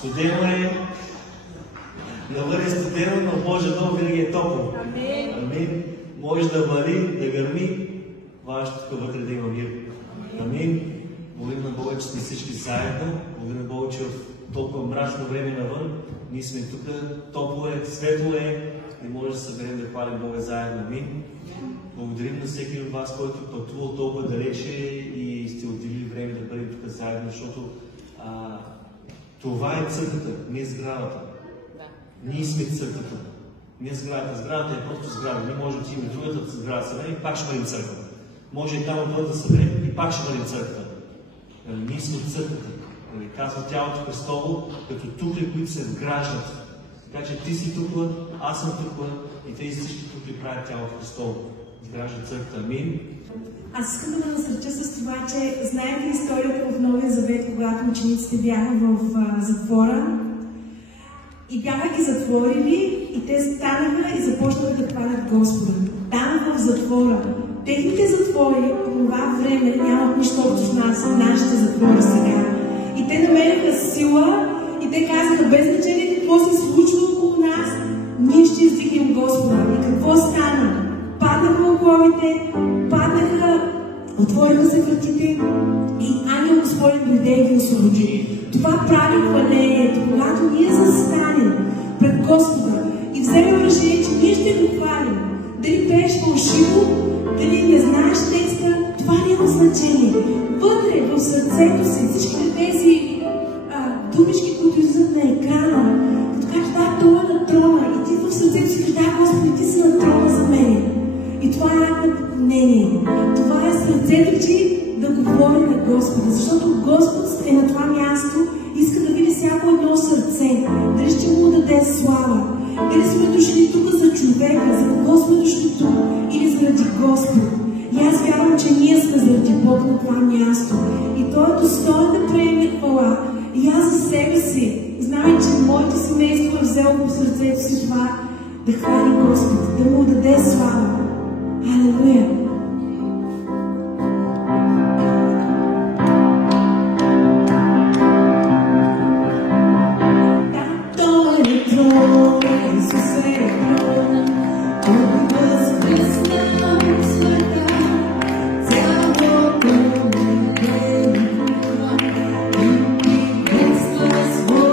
Студено е, навън е студено, но Божия дом винаги е топло. Амин. Може да вали, да гърми, важно тук вътре да има мир. Амин. Молим на Бога, че сме всички заедно. Молим на Бога, че в толкова мрачно време навън, ние сме тук, топло е, светло е и може да съберем да хвалим Бога заедно. Амин. Благодарим на всеки от вас, който пътувал толкова далече и сте отделили време да бъдем тук заедно, защото това е църквата, не е сградата. Ние сме църквата. Не е сградата. Сградата е просто сграда. Ние може да отидем в другата сграда съберем и пак ще бъдем църквата. Може и там отвън да съберем и пак ще бъдем църквата. Ние сме църквата. Казва тялото Христово, като тухли, които се вграждат. Така че ти си тухла, аз съм тухла и тези всички тухли правят тялото Христово. Изгражда църквата. Амин. Аз искам да насърча с това, че знаете историята в Новия Завет, когато учениците бяха в затвора и бяха ги затворили и те станаха и започнаха да хвалят Господа. Там в затвора. Техните затвори по това време нямат нищо общо с нас, нашите затвори сега. И те намериха сила и те казаха, без значение какво се случва около нас, ние ще издигнем Господа. И какво стана? Паднаха оковите, отвориха се вратите и ангел Господен дойде и ги освободи. Това прави хвалението, когато ние застанем пред Господа и вземем решение, че ние ще го хвалим. Дали пееш фалшиво, дали не знаеш текста, това няма значение. Вътре, в сърцето си, всичките тези думички, които излизат на екрана, като кажеш, да, това е на трона, и ти в сърцето си кажеш, да, Господи, ти си на трона за мен. И това е акт на поклонение. Това е сърцето ти да говори на Господа, защото Господ е на това място и иска да види всяко едно сърце. Дали ще му даде слава, дали сме дошли тук за човека, за кого сме дошли тук или заради Господ. И аз вярвам, че ние сме заради Бог на това място. И Той е достоен да приеме хвала. И аз за себе си, знам, че моето семейство е взело по сърцето си това да хвали Господ, да му даде слава. Алелуя! Let's go.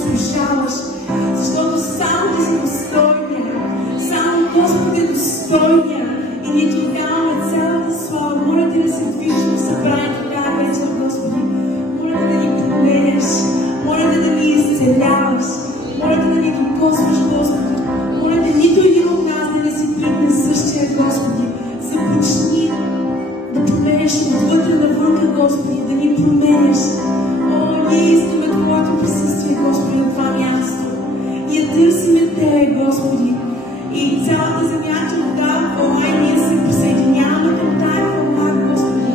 заслужаваш, защото само Ти си достойния, само Господ е достойния и ние Ти даваме цялата слава. Моля Те да се движиш в събранието тази вечер, Господи. Моля Те да ни променяш, моля Те да ни изцеляваш, моля Те да ни докосваш, Господи. Моля Те нито един от нас да не си тръгне същия, Господи. Започни да променяш отвътре навънка, Господи, да ни променяш. О, ние искаме Твоето присъствие, Господи, на това място. Ние търсиме Те, Господи. И цялата земя Ти отдава хвала и ние се присъединяваме към тая хвала, Господи.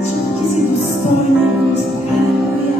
Защото Ти си достойна, Господи. Алелуя.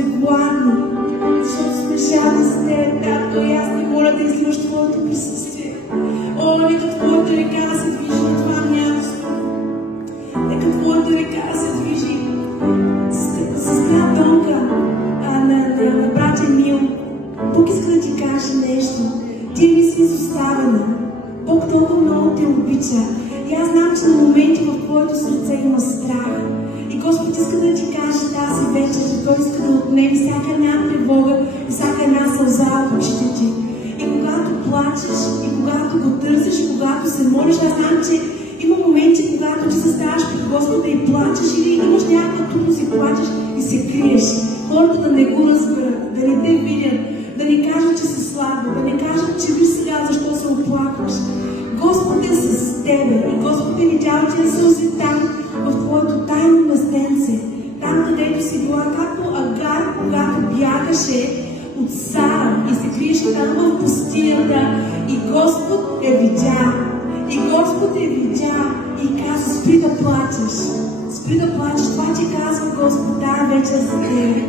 сме гладни, защото сме жадни за Тебе, Татко, и аз те моля да изливаш Твоето присъствие. О, нека Твоята река да се движи на това място. Нека Твоята река да се движи с тази тонка на братя Мил. Бог иска да ти каже нещо. Ти не си изоставена. Бог толкова много те обича. И аз знам, че на моменти в твоето сърце има страх. И Господ иска да ти каже тази вечер, че Той иска да отнеме всяка една тревога и всяка една сълза от очите ти. И когато плачеш, и когато го търсиш, и когато се молиш, аз знам, че има моменти, когато ти се ставаш пред Господа и плачеш, или имаш някаква трудност и плачеш и се криеш. Хората да не го разберат, да не те видят, да не кажат, че си слаба, да не кажат, че виж сега защо се оплакваш. Господ е с тебе и Господ е видял тия сълзи там, в твоето тайно местенце, там където си била, както Агар, когато бягаше от Сара и се криеше там в пустинята, и Господ е видял. И Господ е видял и каза: спри да плачеш, спри да плачеш. Това ти казва Господ тази вечер за тебе.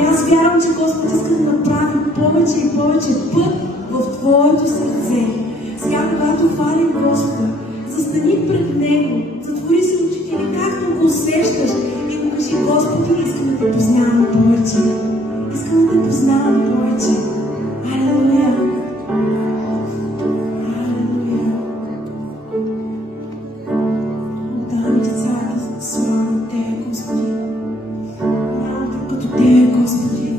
И аз вярвам, че Господ иска да направи повече и повече път в твоето сърце. Сега, когато хвалим Господа, застани пред Него, затвори си очите или както го усещаш и му кажи: Господи, искам да те познавам повече. Искам да те познавам повече. Алелуя! Алелуя! Отдавам ти цялата слава от Тебе, Господи. Няма друг като Тебе, Господи.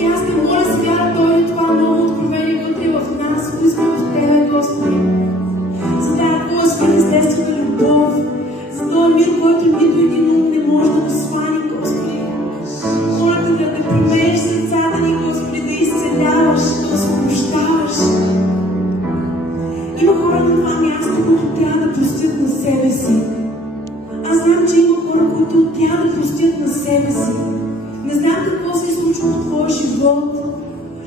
И аз те моля сега да дойде това много на себе си. Не знам какво се е случило в твоя живот,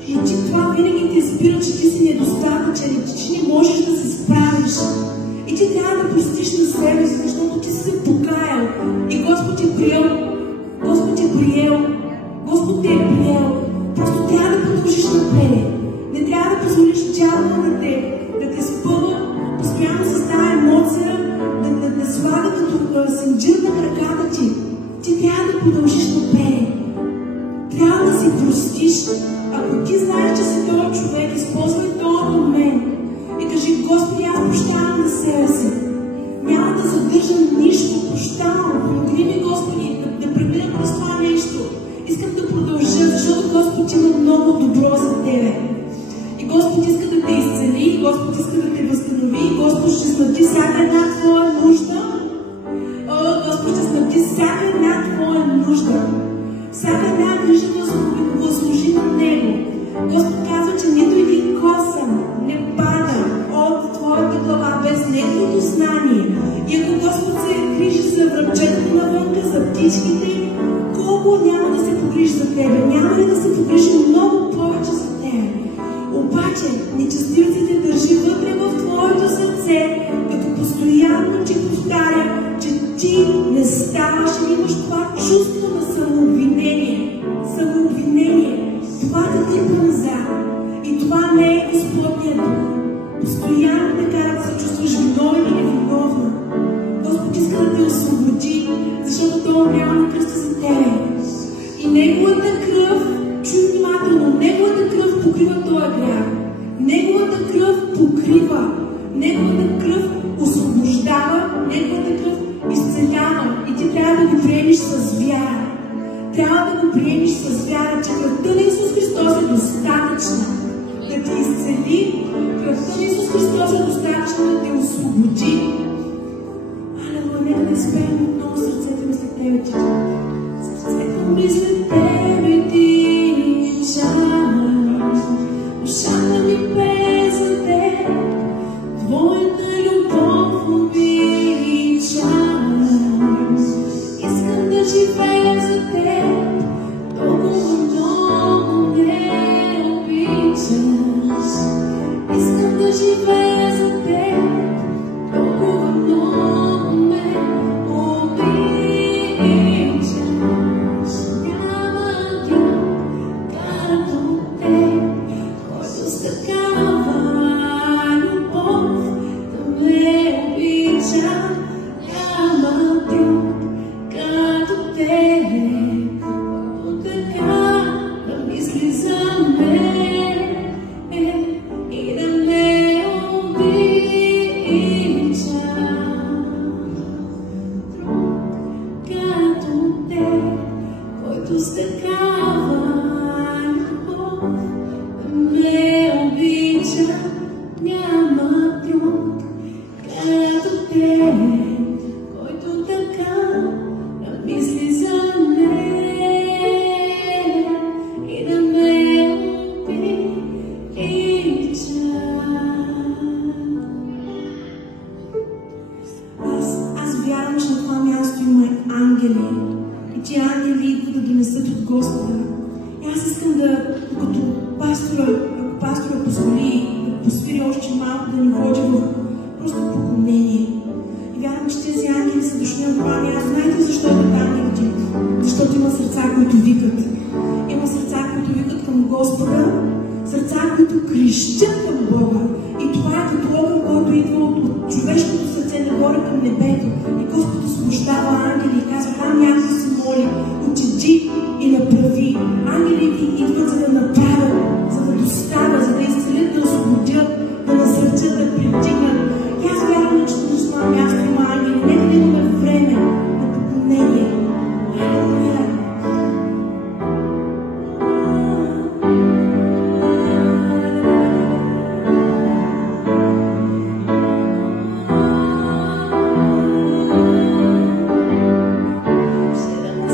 но ти това винаги те спира, че ти си недостатъчен и че не можеш да се справиш. И ти трябва да простиш на себе си, защото ти си се покаял и Господ е приел. Господ е приел. Господ те е приел. Просто трябва да продължиш напред. Не трябва да позволиш дявола да те спъва постоянно с тази емоция, да слага като сенджир на краката ти. Ти трябва да продължиш напред. Трябва да си простиш. Ако ти знаеш, че си този човек, използвай този момент и кажи: Господи, аз прощавам на себе си. Няма да задържам нищо, прощавам. Помогни ми, Господи, да премина през това нещо. Искам да продължа, защото Господ има много добро за тебе. И Господ иска да те изцели, Господ иска да те възстанови, Господ ще снабди всяка една твоя нужда. Господ ще снабди всяка една твоя нужда. Всяка една грижа да възложи на Него. Господ казва, че нито един косъм не пада от твоята глава без Неговото знание. И ако Господ се грижи за връбчетата навънка, за птичките, колко няма да се погрижи за тебе? Няма ли да се погрижи много повече за тебе? Обаче, нечестивците държи вътре в твоето сърце, като постоянно ти повтаря, че ти не ставаш и имаш това чувство на самообвинение. Самообвинение. Това да ти пълза. И това не е Господният дух. Постоянно те кара да се чувстваш виновен или виновна. Господ иска да те освободи, защото Той умрява на кръста за тебе. И Неговата кръв, чуй внимателно, Неговата кръв покрива този грях. Неговата кръв покрива. Неговата кръв освобождава. Неговата кръв изцелява. И ти трябва да го приемеш с вяра. Трябва да го приемеш с вяра, че кръвта на Исус Христос е достатъчна да те изцели. Кръвта на Исус Христос е достатъчна да те освободи. Алелуя, нека да изпеем отново сърцето ми след тебе, ти. Сърцето ми след тебе, ти чам. Душата ми пее за теб. Твоята любов обичам. Искам да живея за теб. Толкова много ме обичаш. Искам да живея за теб. Толкова много ме обичаш. Няма друг като теб, който с такава любов да ме обича. Няма друг като теб, който така да мисли за мен и да ме обича. Друг като теб, който с такава любов да ме обича. Няма друг като теб, който така да мисли за мен и да ме обича. Аз вярвам, че на това място има ангели. И тези ангели идват да донесат от Господа. И аз искам да, докато пастора позволи да посвири още малко, да ни води в просто поклонение. И вярвам, че тези ангели са дошли на това място. Знаете защо идват ангелите? Защото има сърца, които викат. Има сърца, които викат към Господа. Сърца, които крещят към Бога. И това е като огън, който идва от човешкото сърце нагоре към небето. И Господ освобождава ангели и казва: там някой се моли, отиди и направи. Ангелите идват за да направят, за да доставят, за да изцелят, да освободят, да насърчат, да притигнат. И аз вярвам, че на това място има ангели. Нека да имаме време на поклонение. Алелуя! Ще да ме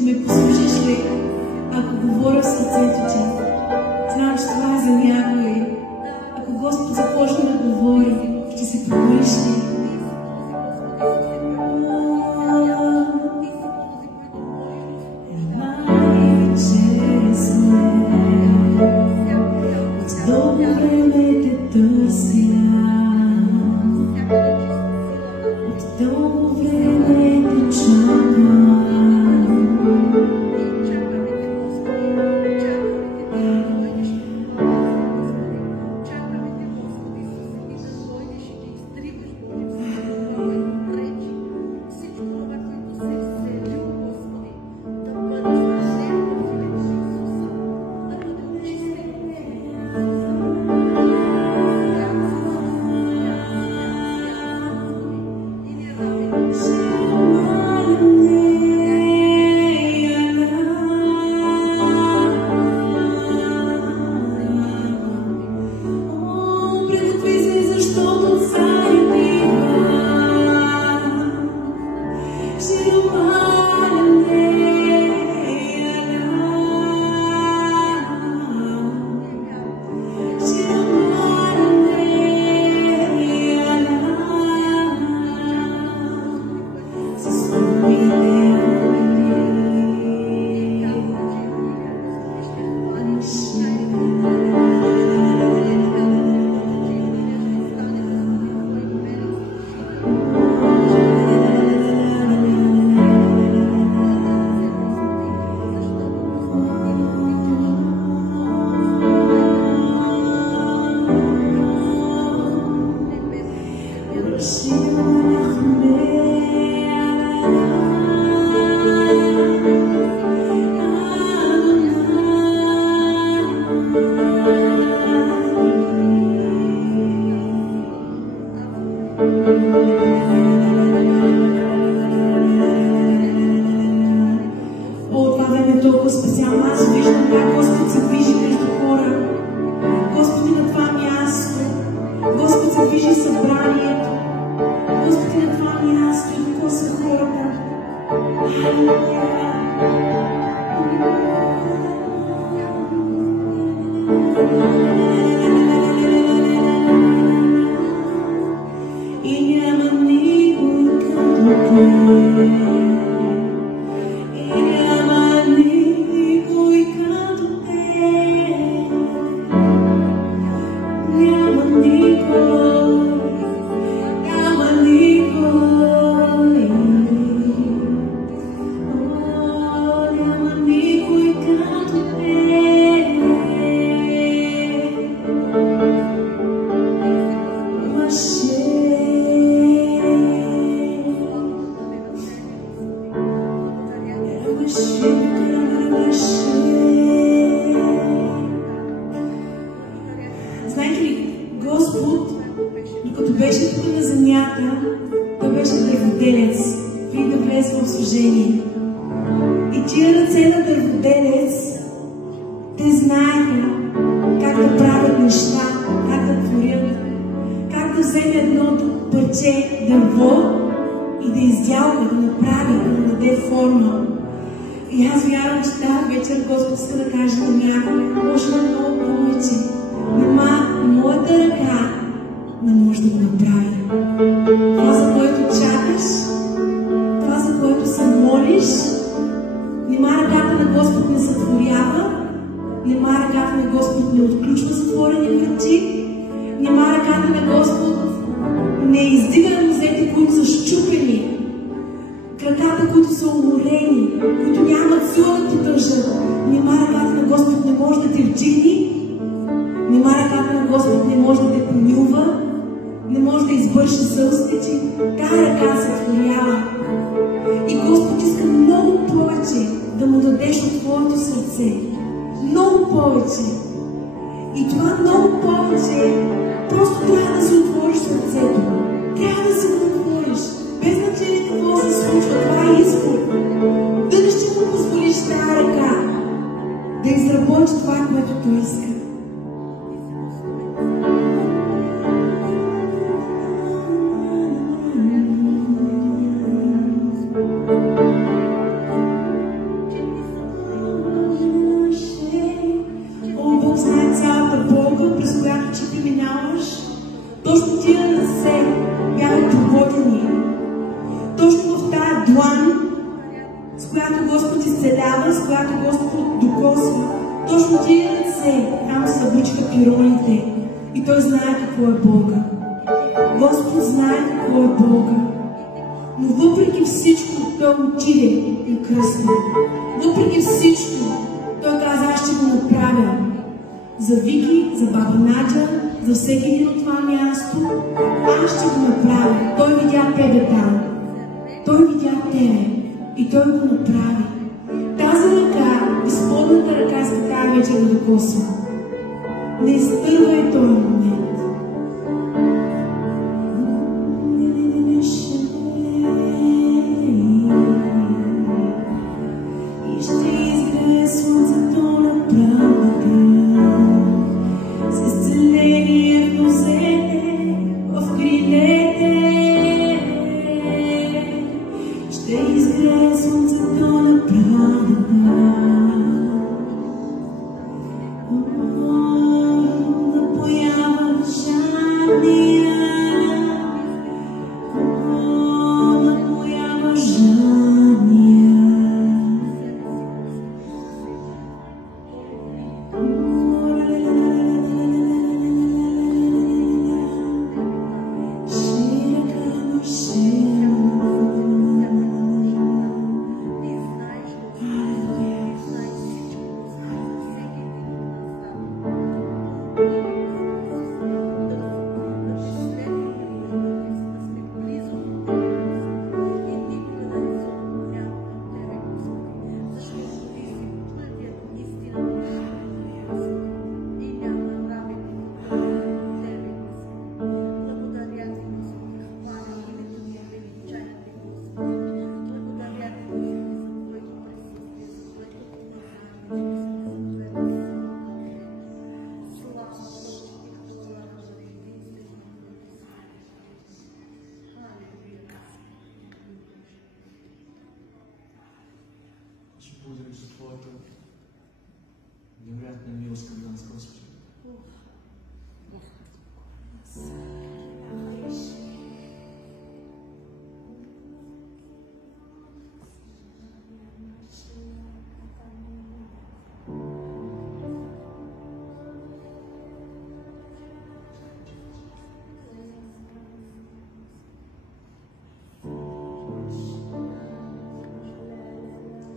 Ще ме послушаш ли, ако говоря в сърцето ти? Знаете ли, Господ, докато беше тук на земята, той беше дърводелец, преди да влезе в служение. И тия ръце на дърводелец, те знаеха как да правят неща, как да творят, как да вземе едно парче дърво и да издялка, да направи, да даде форма. И аз вярвам, че тази вечер Господ иска да каже на някой, може да много повече. Нима моята ръка не може да го направи. Това, за което чакаш, това, за което се молиш, нима ръката на Господ не сътворява, нима ръката на Господ не отключва затворени врати, нима ръката на Господ не издига нозете, които са щупени, краката, които са уморени, които нямат сила да поддържат. Нима ръката на Господ не може да те вдигне, нима ръката на Господ не може да те помилва, не може да избърши сълзите ти. Тая ръка се творява. И Господ иска много повече да му дадеш от твоето сърце. Много повече. И това много повече просто трябва да си отвориш сърцето. Трябва да си го отвориш. Без значение какво се случва, това е избор. Дали ще му позволиш тази ръка да изработи това, което той иска. Бог знае цялата болка, през която ти преминаваш. Точно тия ръце бяха проводени. Точно в тая длан, с която Господ изцелява, с която Господ докосва. Точно тия ръце там се събучиха пироните. И Той знае какво е болка. Господ знае какво е болка. Но въпреки всичко, Той отиде на кръста. Въпреки всичко, Той каза, аз ще го направя. За Вики, за баба Надя, за всеки един от това място, аз ще го направя. Той видя тебе там. Той видя тебе и Той го направи. Тази ръка, Господната ръка, иска тази вечер да докосва. Не изтървай този момент. И ще изгрее слънцето на правдата. С изцеление в нозете, в крилете. Ще изгрее слънцето на правдата. Напоява жадния, напоява жадния. Благодарим за Твоята невероятна милост към нас, Господи.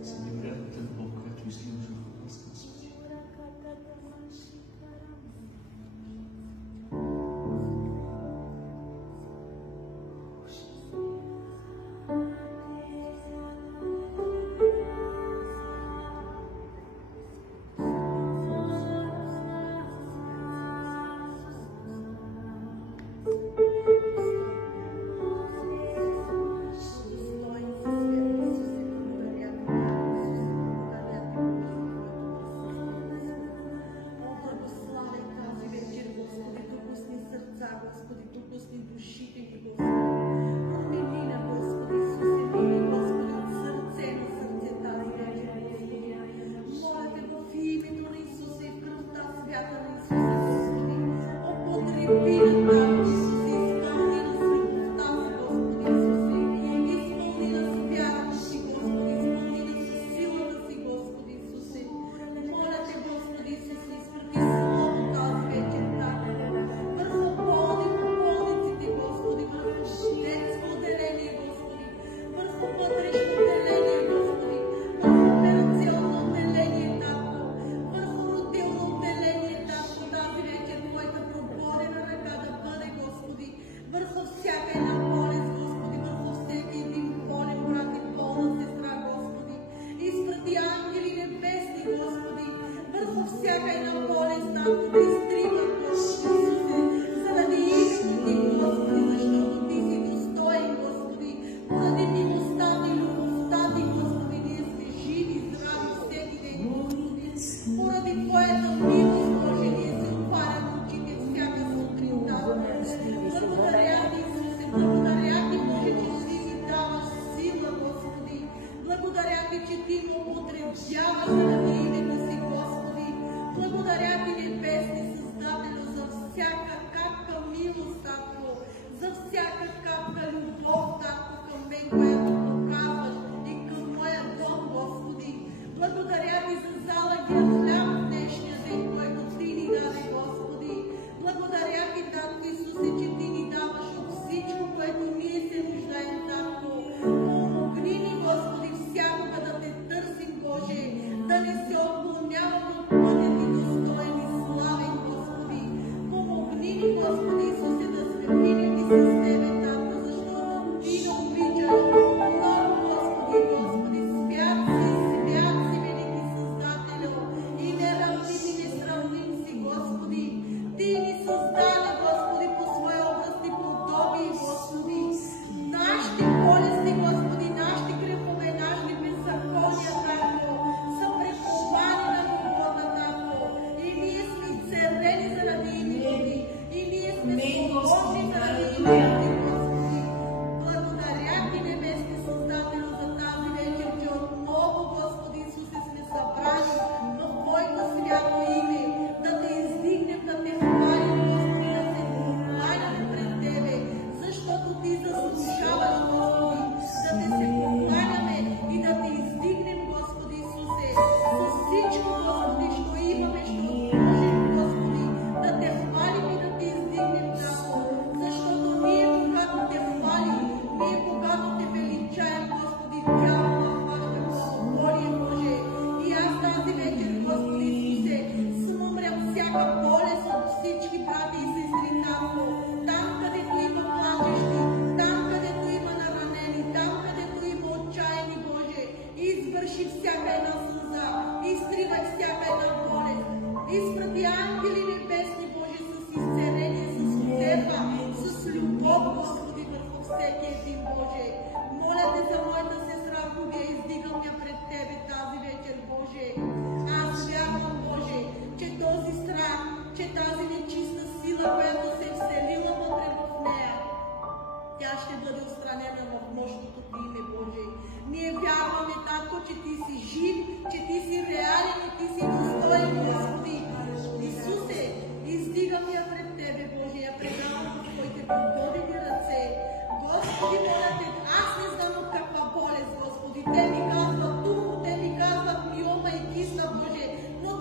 Senhor, é o teu povo que tu estamos a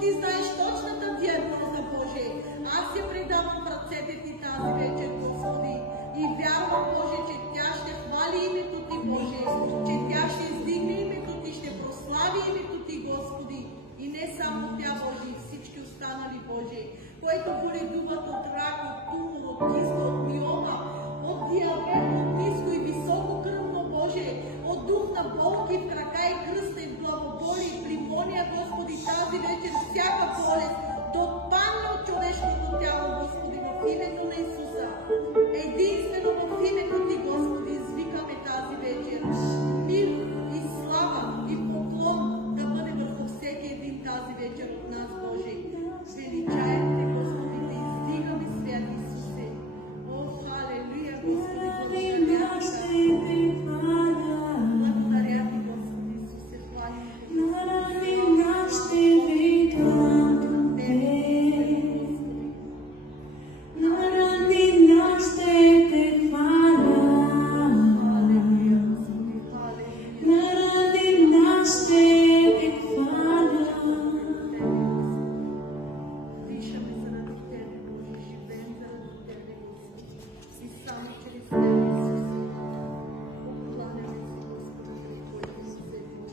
Ти знаеш точната диагноза, Боже. Аз я предавам в ръцете Ти тази вечер, Господи. И вярвам, Боже, че тя ще хвали името Ти, Боже. Че тя ще издигне името Ти, ще прослави името Ти, Господи. И не само тя, Боже, и всички останали, Боже, които боледуват от рак, от тумор, от киста, от миома, от диабет, от ниско и високо кръвно, Боже, от дух на болки в крака и кръста и в главоболи и пневмония, Господи, тази вечер всяка болест да отпадне от човешкото тяло, Господи, в името на Исуса. Единствено в името Ти, Господи, извикаме тази вечер. Мир и слава и поклон да бъде върху всеки един тази вечер от нас, Боже. Величаем Те, Господи, да издигаме свят Исусе. О, халелуя, Господи, благодаря Ти, Господи Исусе, хвалим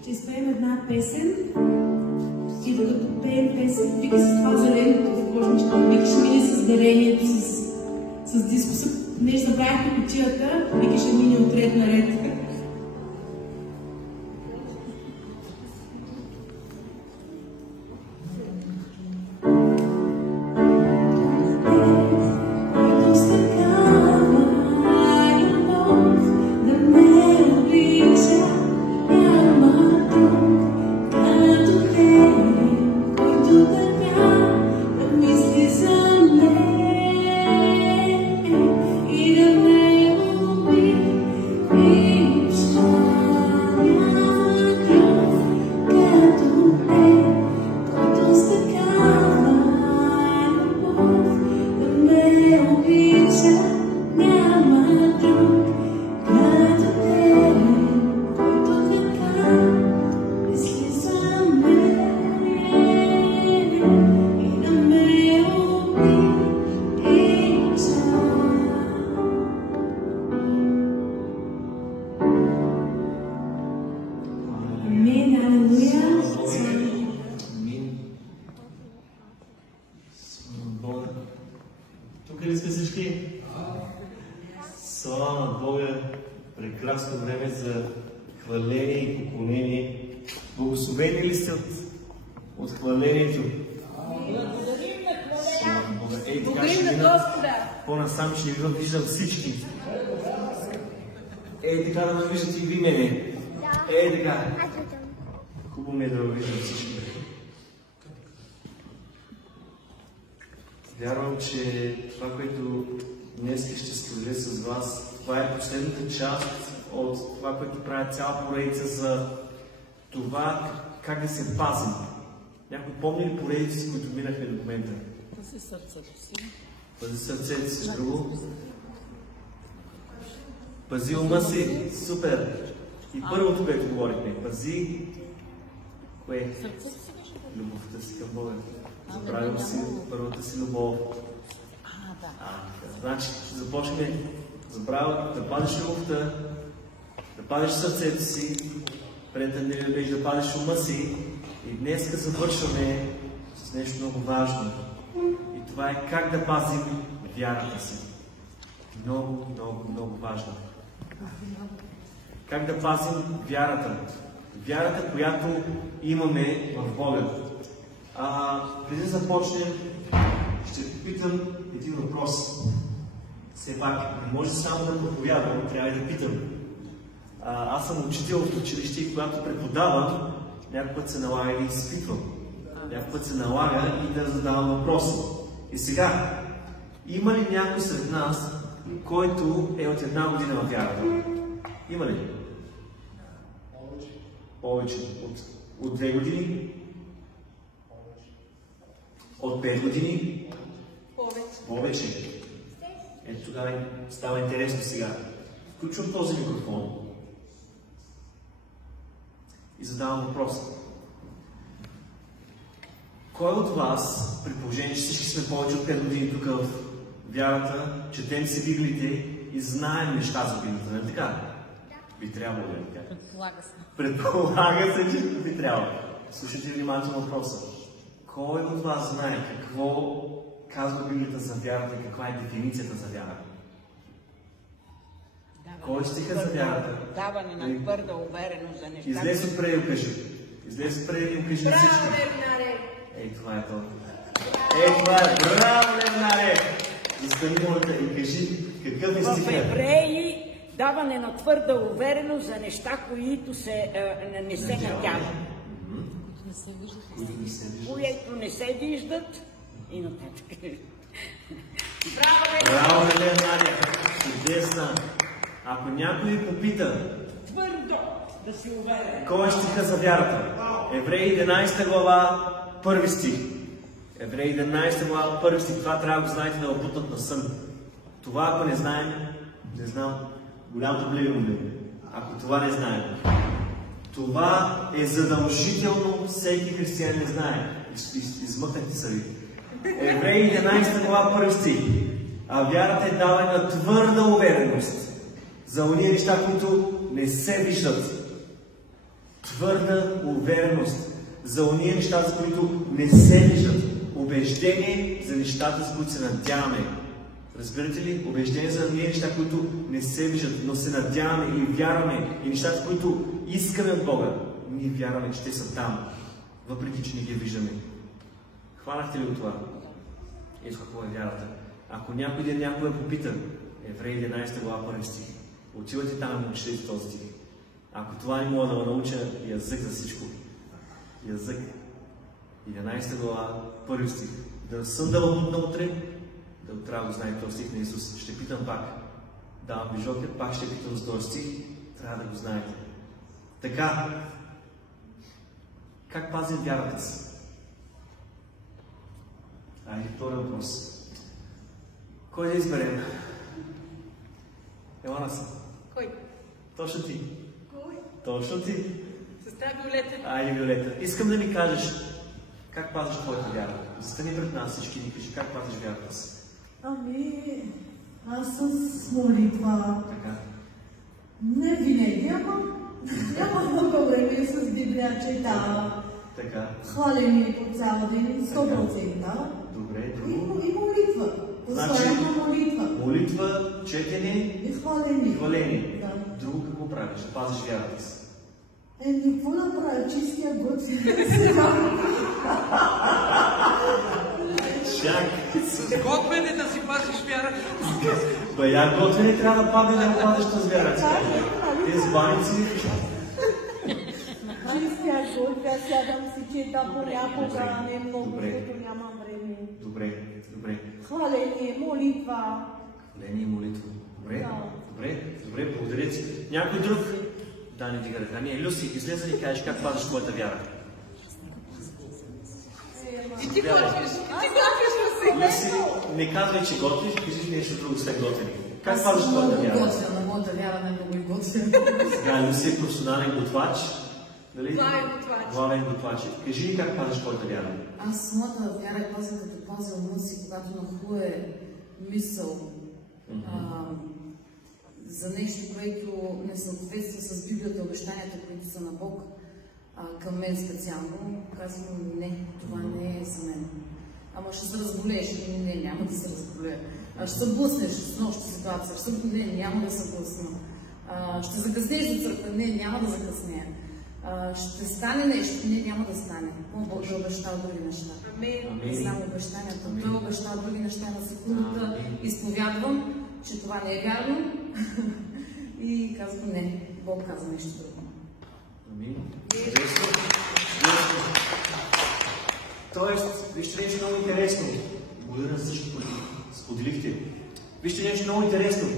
Ще изпеем една песен и докато пеем песен, вика с това зеленото кожничко, вика ще мине с дарението, с дискуса, понеже забравихме кутията, вика ще мине от ред на ред. Тук ли сме всички? Слава на Бога! Прекрасно време за хваление и поклонение. Благословени ли сте от хвалението? Благодарим на Господа! По-насам ще ви виждам всички. Така да ме виждате и ви мене. Така. Хубаво ми е да ме виждам всички. Вярвам, че това, което днес ще споделя с вас, това е последната част от това, което прави цяла поредица за това как да се пазим. Някой помни ли поредици, които минахме до момента? Пази сърцето си. Пази сърцето си. Друго? Пази ума си. Супер! И първото, което говорихме. Пази... Кое? Любовта си към Бога. Забравил си първата си любов. Значи, ще започнем. Забравил да пазиш любовта, да пазиш сърцето си, преден ден беше да пазиш ума си. И днес завършваме с нещо много важно. И това е как да пазим вярата си. Много, много, много важно. Как да пазим вярата. Вярата, която имаме в Бога. Преди да започнем, ще попитам един въпрос. Все пак, не може само да проповядвам, трябва и да питам. Аз съм учител в училище и когато преподавам, някой път се налага и изпитвам. Някой път се налага и да задавам въпроси. И сега, има ли някой сред нас, който е от една година във вярата? Има ли? Повече. От 2 години? От 5 години? Повече. Ето тогава става интересно сега. Включвам този микрофон и задавам въпроса. Кой от вас, при положение, че всички сме повече от 5 години тук в вярата, четем си Библиите и знаем неща за Библията, нали така? Би трябвало да е така. Предполага се. Предполага се, че би трябвало. Слушайте внимателно въпроса. Кой от вас знае какво казва Библията за вярата и каква е дефиницията за вяра? Кой стиха за вярата? Даване на твърда увереност за неща. Излез отпред и окажи. Излез отпред и окажи на всички. Браво, Левнаре! Ей, това е то. Ей, това е. Браво, Левнаре! Застани, молите и кажи какъв е В стиха. Евреи даване на твърда увереност за неща, които не се надяват. Не се виждат. Които не се виждат и нататък. Браво, Левнаре! Чудесна! Ако някой попита, Твърдо да си уверен. кой е стиха за вярата? Евреи 11 глава, 1 стих. Евреи 11 глава, 1 стих. Това трябва да го знаете да опутнат на сън. Това, ако не знаем, не знам, голям проблем ли? Ако това не знаем. Това е задължително, всеки християнин не знае. Измъкнахте са ви. Евреи 11 глава, 1 стих. А вярата е даване на твърда увереност за ония неща, които не се виждат. Твърда увереност за ония неща, за които не се виждат. Убеждение за нещата, за които се надяваме. Разбирате ли? Убеждение за ония неща, които не се виждат, но се надяваме и вярваме. И нещата, които искаме от Бога. Ние вярваме, че те са там, въпреки че не ги виждаме. Хванахте ли го това? Ето какво е вярата. Ако някой ден някой попита, Евреи 11 глава 1 стих, отивате там и четете този стих. Ако това не мога да науча язък за всичко. Язък. 11 глава, 1 стих. Да съм да бъдна утре, да трябва да знае този стих на Исус. Ще питам пак. Давам ви жокер, пак ще питам за този стих. Трябва да го знаете. Така. Как пазим вярата си? Айде, втори въпрос. Кой да изберем? Елана са. Кой? Точно ти. Кой? Точно ти. Сестра Виолета. Айде, Виолета. Искам да ми кажеш как пазиш твоята вяра. Застани пред нас всички и ни кажи как пазиш вярата си. Ами, аз с молитва. Така. Не винаги, ама няма много време с Библия чета. Така. Хваление по цял ден, 100%. Добре, И друго. молитва. Постоянна молитва. Молитва, четене И хваление. и хваление. Да. Друго какво правиш? Да пазиш вярата си. Какво да правя? Чистия готвен. Чакай. С готвене да си пазиш вяра. Бая готвене трябва да падне да падаш с вярата. Тези баници. Чистия готвя, сядам си чета понякога, не много, Добре. защото нямам време. Добре, добре. Хваление, молитва. Хваление и молитва. Добре, Да. добре, добре, благодаря ти. Някой друг? Да, не дига ръка. Ние, Люси, излезе да ни кажеш как пазиш твоята вяра. И ти готвиш. Ти готвиш на Люси, не казвай, че готвиш, кажи нещо друго след готвене. Как пазиш твоята вяра? Готвя, на моята вяра не много и готвя. Сега Люси е професионален готвач. Нали? Главен готвач. Главен готвач. Кажи ни как пазиш твоята вяра. Аз моята вяра е пазя като пазя ума си, когато нахуе мисъл за нещо, което не съответства с Библията, обещанията, които са на Бог към мен специално. Казвам, не, това не е за мен. Ама ще се разболееш. Не, няма да се разболея. Ще се блъснеш с нощта ситуация. Не, няма да се блъсна. Ще закъснееш до църква. Не, няма да закъснея. Ще стане нещо, не, няма да стане. Но Бог е обещал други неща. Амин. Не знам обещанията. Той е обещал други неща на секундата. Изповядвам, че това не е вярно. И казвам, не, Бог казва нещо друго. Амин. Тоест, вижте нещо много интересно. Благодаря на всички, които споделихте. Вижте нещо много интересно.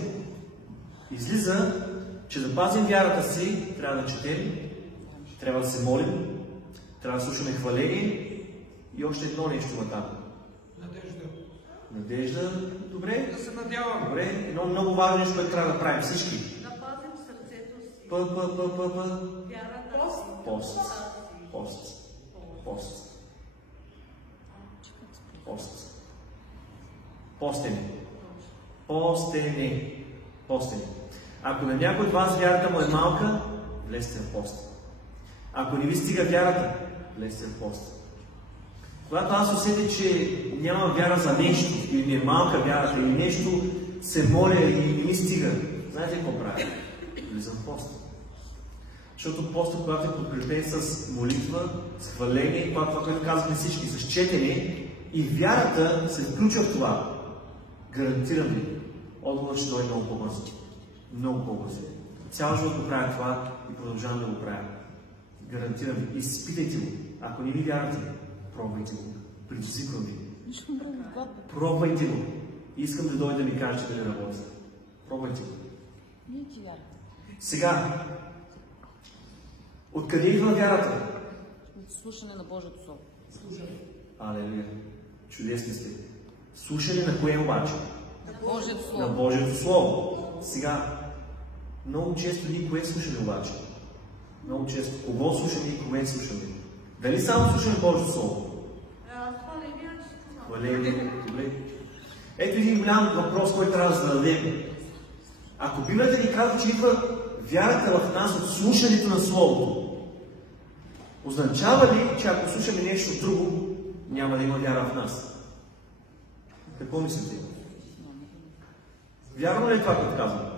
Излиза, че да пазим вярата си, трябва да четем, трябва да се молим, трябва да слушаме хваление и още едно нещо на там. Надежда. Надежда, добре. Да се надявам. Добре, едно много важно нещо, което трябва да правим всички. Да пазим сърцето си. П. Вярата. Пост. Пост. Пост. Пост. Постене. Постене. Постене. Ако на някой от вас вярата му е малка, влезте в пост. Ако не ви стига вярата, влезте в пост. Когато аз усетя, че няма вяра за нещо, или ми е малка вярата, или нещо се моля и не ми стига, знаете какво правя? Влизам в пост. Защото постът, когато е подкрепен с молитва, с хваление, това, което казваме всички, с четене, и вярата се включва в това. Гарантирам ви, отговорът ще дойде много по-бързо. Много по-бързо. Цял живот го правя това и продължавам да го правя. Гарантирам ви. Изпитайте го. Ако не ви вярвате, пробвайте го. Предизвиквам ви. Пробвайте го. Искам да дойде да ми кажете дали работи. Пробвайте го. Сега, откъде идва вярата? От слушане на Божието Слово. Алелуя. Чудесни сте. Слушане на кое обаче? На Божието Слово. На Божието Слово. Сега, много често ние кое слушаме обаче? Много често. Кого слушаме и кое слушаме? Дали само слушаме Божието Слово? Хваление. Добре. Ето един голям въпрос, който трябва да зададем. Ако Библията ни казва, че идва вярата в нас от слушането на Словото, означава ли, че ако слушаме нещо друго, няма да има вяра в нас? Какво мислите? Вярно ли е това, което казвам?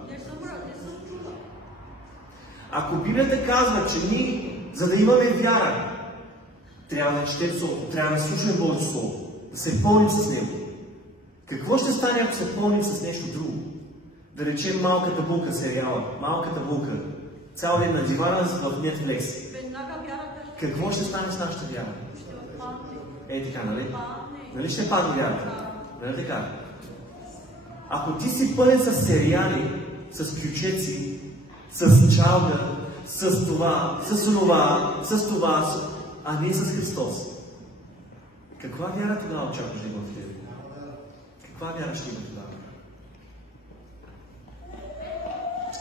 Ако Библията казва, че ние, за да имаме вяра, трябва да четем Словото, трябва да слушаме Божието Слово, да се пълним с него. Какво ще стане, ако се пълним с нещо друго? Да речем Малката булка сериала, Малката булка, цял ден на дивана в Netflix. Какво ще стане с нашата вяра? Така, нали? Нали ще падне вярата? Нали така? Ако ти си пълен с сериали, с ключеци, с чалга, с това, с това, а не с Христос, каква вяра тогава очакваш да има в тебе? Каква вяра ще има тогава?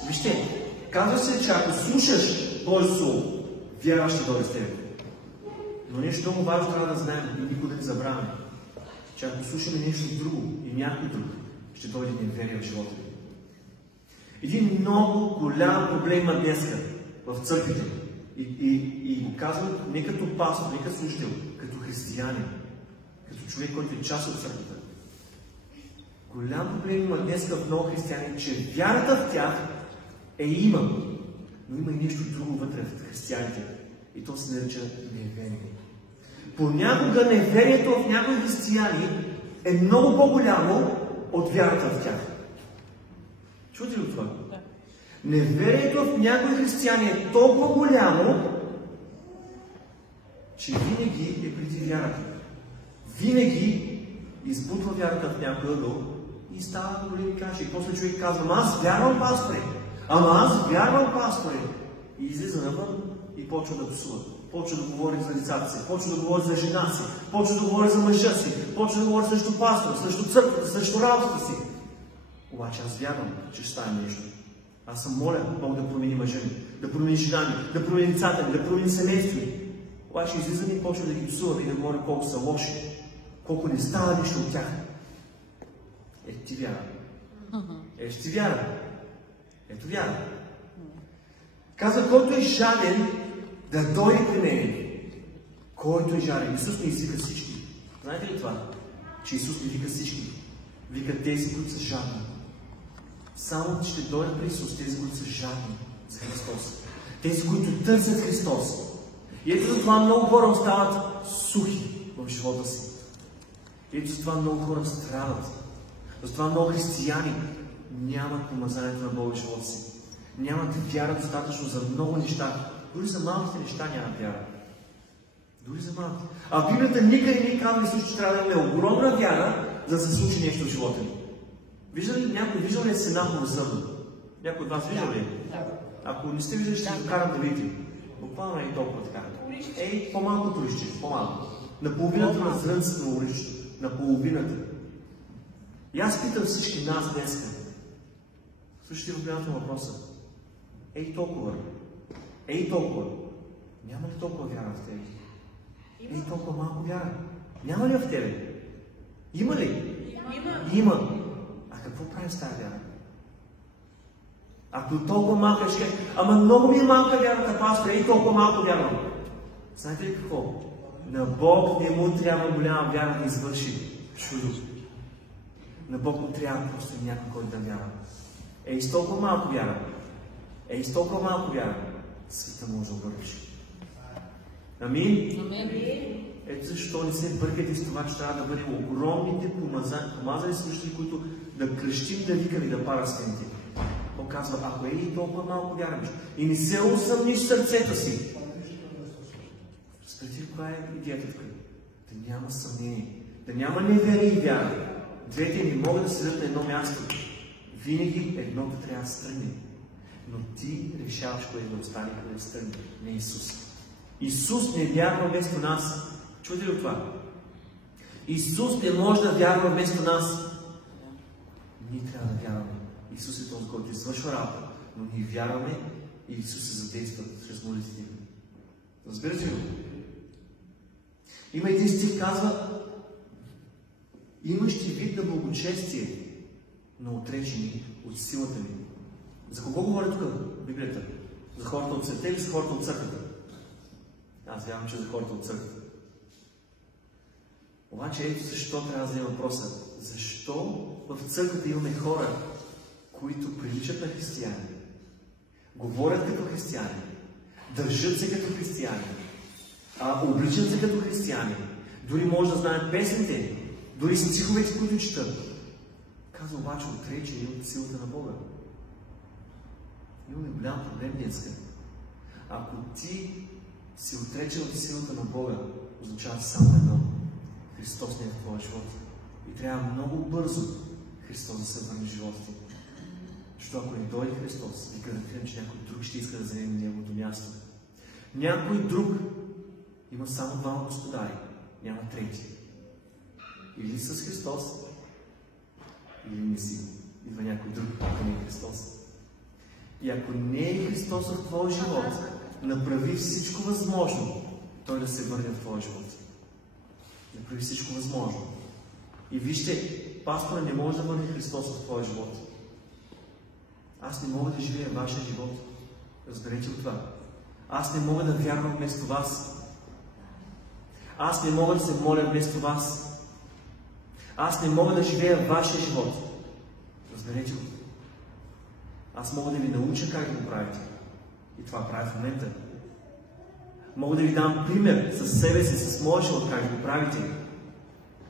Вижте, казва се, че ако слушаш Божието Слово, вяра ще дойде с тебе. Но нещо много важно трябва да знаем и никога да не забравяме, че ако слушаме нещо друго и някой друг, ще дойде неверие в живота ни. Един много голям проблем има днеска в църквите. И го казвам не като пастор, не като служител, като християнин, като човек, който е част от църквата. Голям проблем има днеска в много християни, че вярата в тях има, но има и нещо друго вътре в християните. И то се нарича неверие. Понякога неверието в някои християни е много по-голямо от вярата в тях. Чуете ли това? Да. Неверието в някои християни е толкова голямо, че винаги е преди вярата. Винаги избутва вярата в някой ъгъл и става големи каши. И после човек казва, аз вярвам, пасторе. Аз вярвам, пасторе. И излиза навън и почва да псува. Почва да говори за децата си, почва да говори за жена си, почва да говори за мъжа си, почва да говори срещу пастора, срещу църквата, срещу работата си. Обаче аз вярвам, че ще стане нещо. Аз съм молен Бог да промени мъжа ми, да промени жена ми, да промени децата ми, да промени семейство ми. Обаче излизам и почва да ги псувам и да говоря колко са лоши, колко не става нещо от тях. Ето ти вяра. Ето ти вяра. Ето вяра. Казва, който е жаден, да дойде при мен. Който е жаден. Исус не извика всички. Знаете ли това? Че Исус не вика всички. Вика тези, които са жадни. Само ще дойдат при Исус тези, които са жадни за Христос. Тези, които търсят Христос. И ето за това много хора остават сухи в живота си. И ето за това много хора страдат. За това много християни нямат помазанието на Бога в живота си. Нямат вяра достатъчно за много неща. Дори за малките неща нямат вяра. Дори за малките. А Библията никъде не казва Исус, че трябва да имаме огромна вяра, за да се случи нещо в живота ни. Виждал ли е сенапово зърно? Някой от вас виждал ли? Ако не сте виждали, ще ви докарам да видите. Буквално е толкова така. По-малко турището, по-малко. На половината на зрънцето на орището. На половината. И аз питам всички нас днеска. Слушайте въпросът на въпроса. Толкова. Толкова. Няма ли толкова вяра в тебе? Толкова малко вяра. Няма ли в тебе? Има ли? Има. А какво правим с тази вяра? Ако толкова малка ще кажа, ама много ми е малка вярата, пастор, и толкова малко вярвам. Знаете ли какво? На Бог не му трябва голяма вяра да извърши чудо. На Бог му трябва просто някой, който да вярва. Ей, с толкова малко вяра. Ей, с толкова малко вяра. Света може да обърнеш. Амин? Амин. Ето защо не се бъркайте с това, че трябва да бъдем огромните помазани служители, които да крещим, да викаме, да парасканите. Бог казва, ако е и толкова малко вярваш и не се усъмниш в сърцето си. Разберете ли каква е идеята тук? Да няма съмнение, да няма неверие и вяра. Двете не могат да седят на едно място. Винаги едното трябва да стръгне. Но ти решаваш кое да остане, къде да стръгне. Не Исус. Исус не вярва вместо нас. Чуете ли това? Исус не може да вярва вместо нас. Ние трябва да вярваме. Исус е този, който извършва работа, но ние вярваме и Исус се задейства чрез молитвите. Разбирате ли? Има един стих, казва: имащи вид на благочестие, но отречени от силата ми. За кого говори тук Библията? За хората от света или за хората от църквата? Аз вярвам, че за хората от църквата. Обаче ето защо трябва да зададем въпроса. Защо в църквата имаме хора, които приличат на християни, говорят като християни, държат се като християни, обличат се като християни, дори може да знаят песните, дори стиховете, които четат. Казва обаче отречени от силата на Бога. Имаме голям проблем днес. Ако ти си отречен от силата на Бога, означава само едно. Христос не е в твоя живот. И трябва много бързо Христос да се върне в живота ти. Защото ако не дойде Христос, ви гарантирам, че някой друг ще иска да заеме неговото място. Някой друг има само двама господари, няма трети. Или с Христос, или не си. Идва някой друг, ако не е Христос. И ако не е Христос в твоя живот, направи всичко възможно Той да се върне в твоя живот. Направи всичко възможно. И вижте, пастора не може да върне Христос в твоя живот. Аз не мога да живея вашия живот. Разберете от това. Аз не мога да вярвам вместо вас. Аз не мога да се моля вместо вас. Аз не мога да живея вашия живот. Разберете го. Аз мога да ви науча как да го правите. И това правя в момента. Мога да ви дам пример със себе си, с моя живот, как да го правите.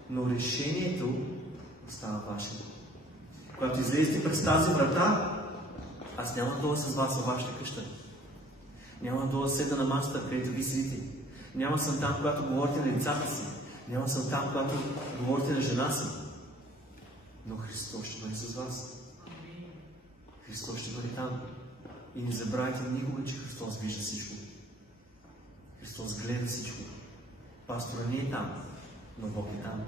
Но решението остава ваше. Когато излезете през тази врата, аз няма да дойда с вас във вашата къща. Няма да дойда седа на масата, където ви седите. Няма съм там, когато говорите на децата си. Няма съм там, когато говорите на жена си. Но Христос ще бъде с вас. Христос ще бъде там. И не забравяйте никога, че Христос вижда всичко. Христос гледа всичко. Пастора не е там, но Бог е там.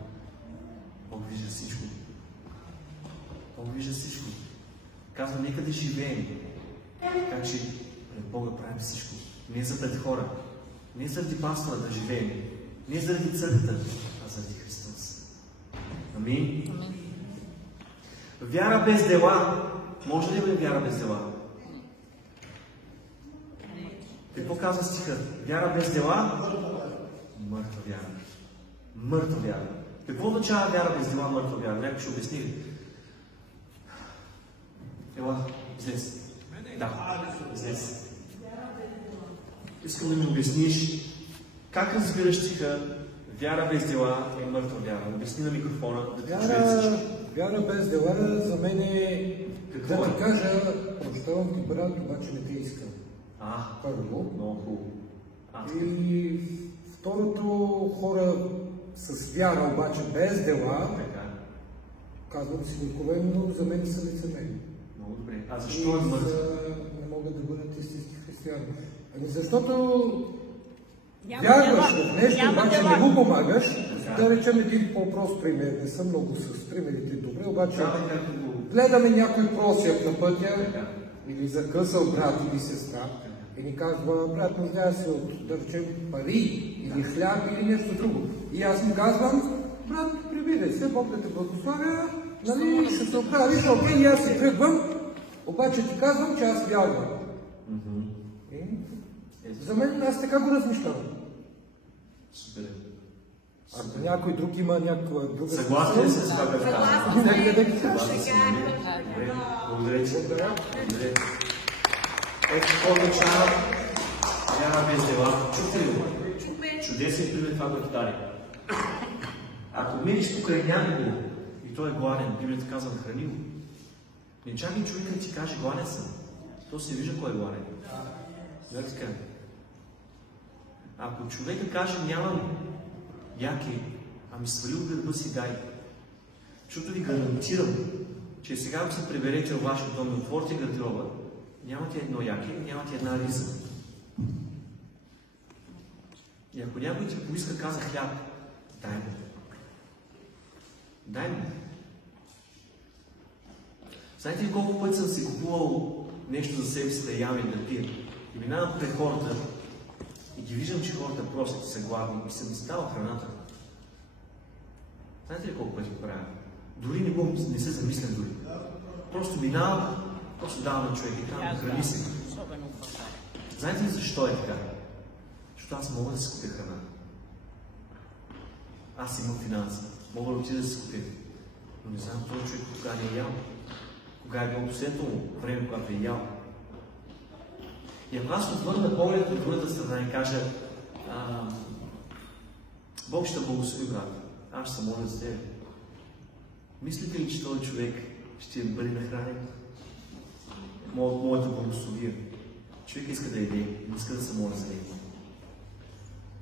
Бог вижда всичко. Бог вижда всичко. Казва, нека да живеем. Така че пред Бога правим всичко. Не за пред хора. Не заради пастора да живеем. Не заради църквата, а заради Христос. Амин? Амин. Вяра без дела. Може ли да бъде вяра без дела? Какво казва стиха? Вяра без дела? Мъртва вяра. Мъртва вяра. Какво означава вяра без дела, мъртва вяра? Някой ще обясни ли? Ела, излез. Да, излез. Искам да ми обясниш как разбираш стиха вяра без дела е мъртва вяра. Обясни на микрофона, да ти чуят всички. Вяра без дела за мен е Какво да е? ти кажа, прощавам ти брат, обаче не те искам. Първо. Много хубаво. И второто, хора с вяра, обаче без дела, Така. казвам си откровено, за мен са лицемери. Много добре. А защо е мъртва? Не могат да бъдат истински християни. Защото Няма вярваш дела. в нещо, Няма обаче дела. не му помагаш. Да речем един по-прост пример. Не съм много с примерите добре, обаче гледаме някой просяк на пътя или закъсал брат или сестра и ни казва, брат, нуждая се от, да речем, пари или хляб или нещо друго. И аз му казвам, брат, привидай се, Бог да те благославя, нали, ще се оправиш, окей, и аз си тръгвам, обаче ти казвам, че аз вярвам. За мен аз така го размишлявам. Супер. Ако някой друг има някаква друга... Съгласен ли с това, което казвам? Съгласен си. Благодаря ти. Ето какво означава вяра без дела. Чухте ли го? Чудесен пример това, което даде. Ако минеш покрай някого и той е гладен, Библията казва нахрани го. Не чакай човека да ти каже гладен съм. То се вижда кой е гладен. Да така. Ако човека каже нямам яки, ами свали от гърба си дай. Защото ви гарантирам, че сега ако се приберете в вашия дом и отворите гардероба, нямате едно яки, нямате една риза. И ако някой ти поиска каза хляб, дай му. Дай му. Знаете ли колко пъти съм си купувал нещо за себе си да ям и да пия? И минавам пред хората и ги виждам, че хората просят и са гладни и съм става храната. Знаете ли колко пъти го правя? Дори не се замислям дори. Просто минавам, просто давам на човек и там храни се. Знаете ли защо е така? Защото аз мога да си купя храна. Аз имам финанси. Мога да отида да си купя. Но не знам този човек кога не е ял. Кога е било последното време, когато е ял. И ако аз отвърна поглед от другата страна и кажа Бог ще благослови, брат. Аз ще се моля за тебе. Мислите ли, че този човек ще бъде нахранен? Моята благословия. Човек иска да яде, не иска да се моля за него.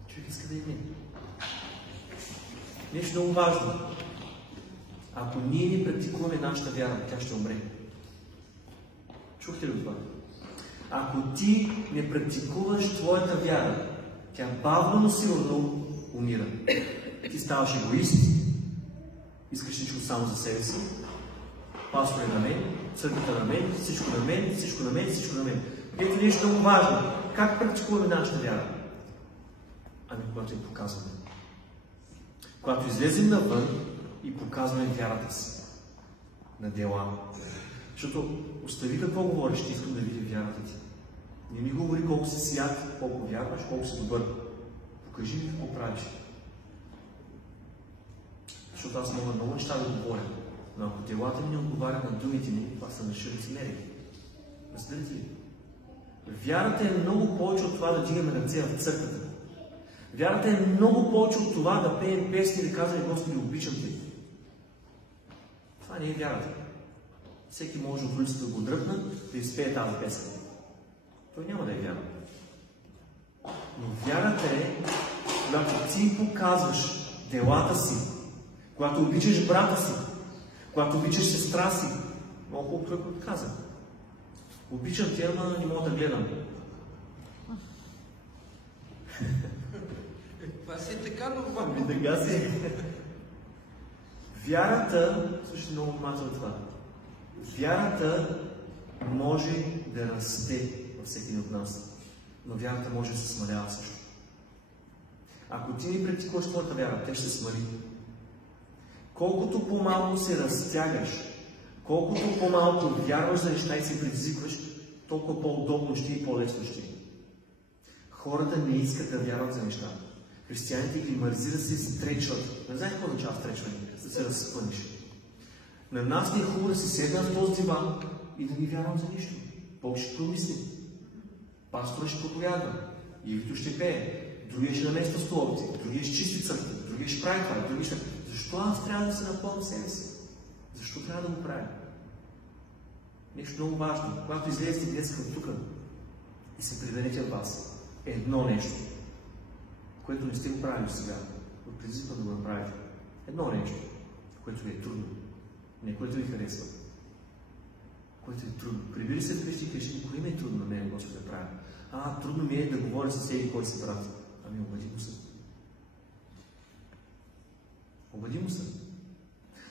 Човек иска да яде. Нещо много важно. Ако ние не практикуваме нашата вяра, тя ще умре. Чухте ли това? Ако ти не практикуваш твоята вяра, тя бавно, но сигурно умира. Ти ставаш егоист, искаш всичко само за себе си, пастор е на мен, църквата на мен, всичко на мен, всичко на мен, всичко на мен. Ето нещо много важно. Как практикуваме нашата вяра? Ами когато я показваме. Когато излезем навън и показваме вярата си на дела. Защото остави какво говориш, ще искам да видя вярата ти. Не ми говори колко си свят, колко вярваш, колко си добър. Покажи ми какво правиш. Защото аз мога много неща да говоря, но ако делата ми не отговарят на думите ми, това са на лицемерие. Разбирате ли? Вярата е много повече от това да дигаме ръце в църквата. Вярата е много повече от това да пеем песни и да казваме Господи, обичам те. Това не е вярата. Всеки може от улицата да го дръпна, да изпее тази песен. Той няма да е вяра. Но вярата е, когато ти показваш делата си, когато обичаш брата си, когато обичаш сестра си. Много хубаво човек отказа. Обичам те, ама не мога да гледам. Това си така нормално. Така си. Вярата, също много внимателно това. Вярата може да расте във всеки един от нас, но вярата може да се смалява също. Ако ти не практикуваш твоята вяра, тя ще се смали. Колкото по-малко се разтягаш, колкото по-малко вярваш за неща и се предизвикваш, толкова по-удобно ще и по-лесно ще. Хората не искат да вярват за неща. Християните климатизират се и стречват. Не знаете какво означава стречване? Да се разпънеш. На нас не е хубаво да се седна в този диван и да ни вярвам за нищо. Бог ще промисли. Пастора ще проповядва. Ивито ще пее. Другия ще намества столовите. Другия ще чисти църквата. Другия ще прави това. Другия ще... Защо аз трябва да се напълня себе си? Защо трябва да го правя? Нещо много важно. Когато излезете днес към тук и се приберете от вас, едно нещо, което не сте го правили сега, от предизвиква да го направите. Едно нещо, което ви е трудно. Не което ви харесва. Което е трудно. Прибери се вкъщи и кажи, кое ми е трудно на мен, Господи, да правя? Трудно ми е да говоря с еди кой си брат. Ами обади му се. Обади му се.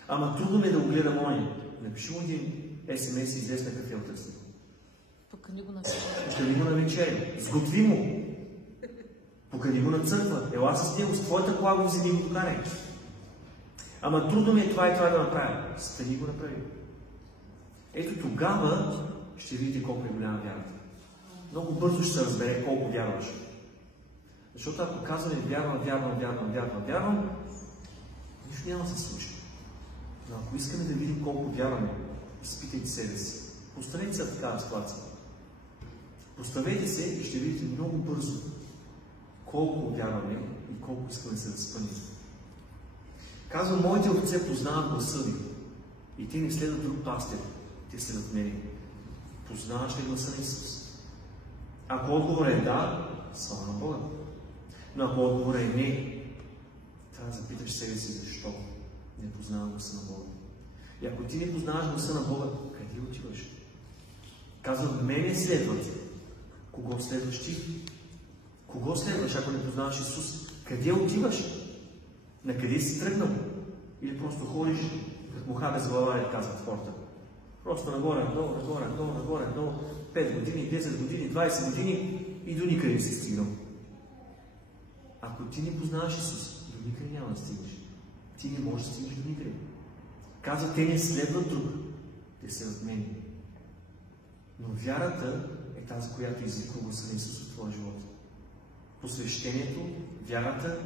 Ама трудно ми е да го гледам оня. Напиши му един СМС и излез на кафе от търсено. Покани го на вечеря. Покани го на вечеря. Сготви му. Покани го на църква. Ела с него, с твоята кола го вземи и го докарай. Ама трудно ми е това и това да направя. Стани го направи. Ето тогава ще видите колко е голяма вярата. Много бързо ще се разбере колко вярваш. Защото ако казваме вярвам, нищо няма да се случи. Но ако искаме да видим колко вярваме, изпитайте себе си. Поставете се в такава ситуация. Поставете се и ще видите много бързо колко вярваме и колко искаме да се разпънем. Казвам, моите овце познават гласа ви и те не следват друг пастир, те следват мене. Познаваш ли гласа на Исус? Ако отговор е да, слава на Бога. Но ако отговор е не, трябва да запиташ себе си защо не познавам гласа на Бога. И ако ти не познаваш гласа на Бога, къде отиваш? Казвам, мене следват. Кого следваш ти? Кого следваш, ако не познаваш Исус? Къде отиваш? На къде си тръгнал? Или просто ходиш като муха без глава и казват хората? Просто нагоре, надолу, 5 години, 10 години, 20 години и до никъде не си стигнал. Ако ти не познаваш Исус, до никъде няма да стигнеш. Ти не можеш да стигнеш до никъде. Казва, те не следват друг. Те следват мен. Но вярата е тази, която извиква гласа на Исус в твоя живот. Посвещението, вярата,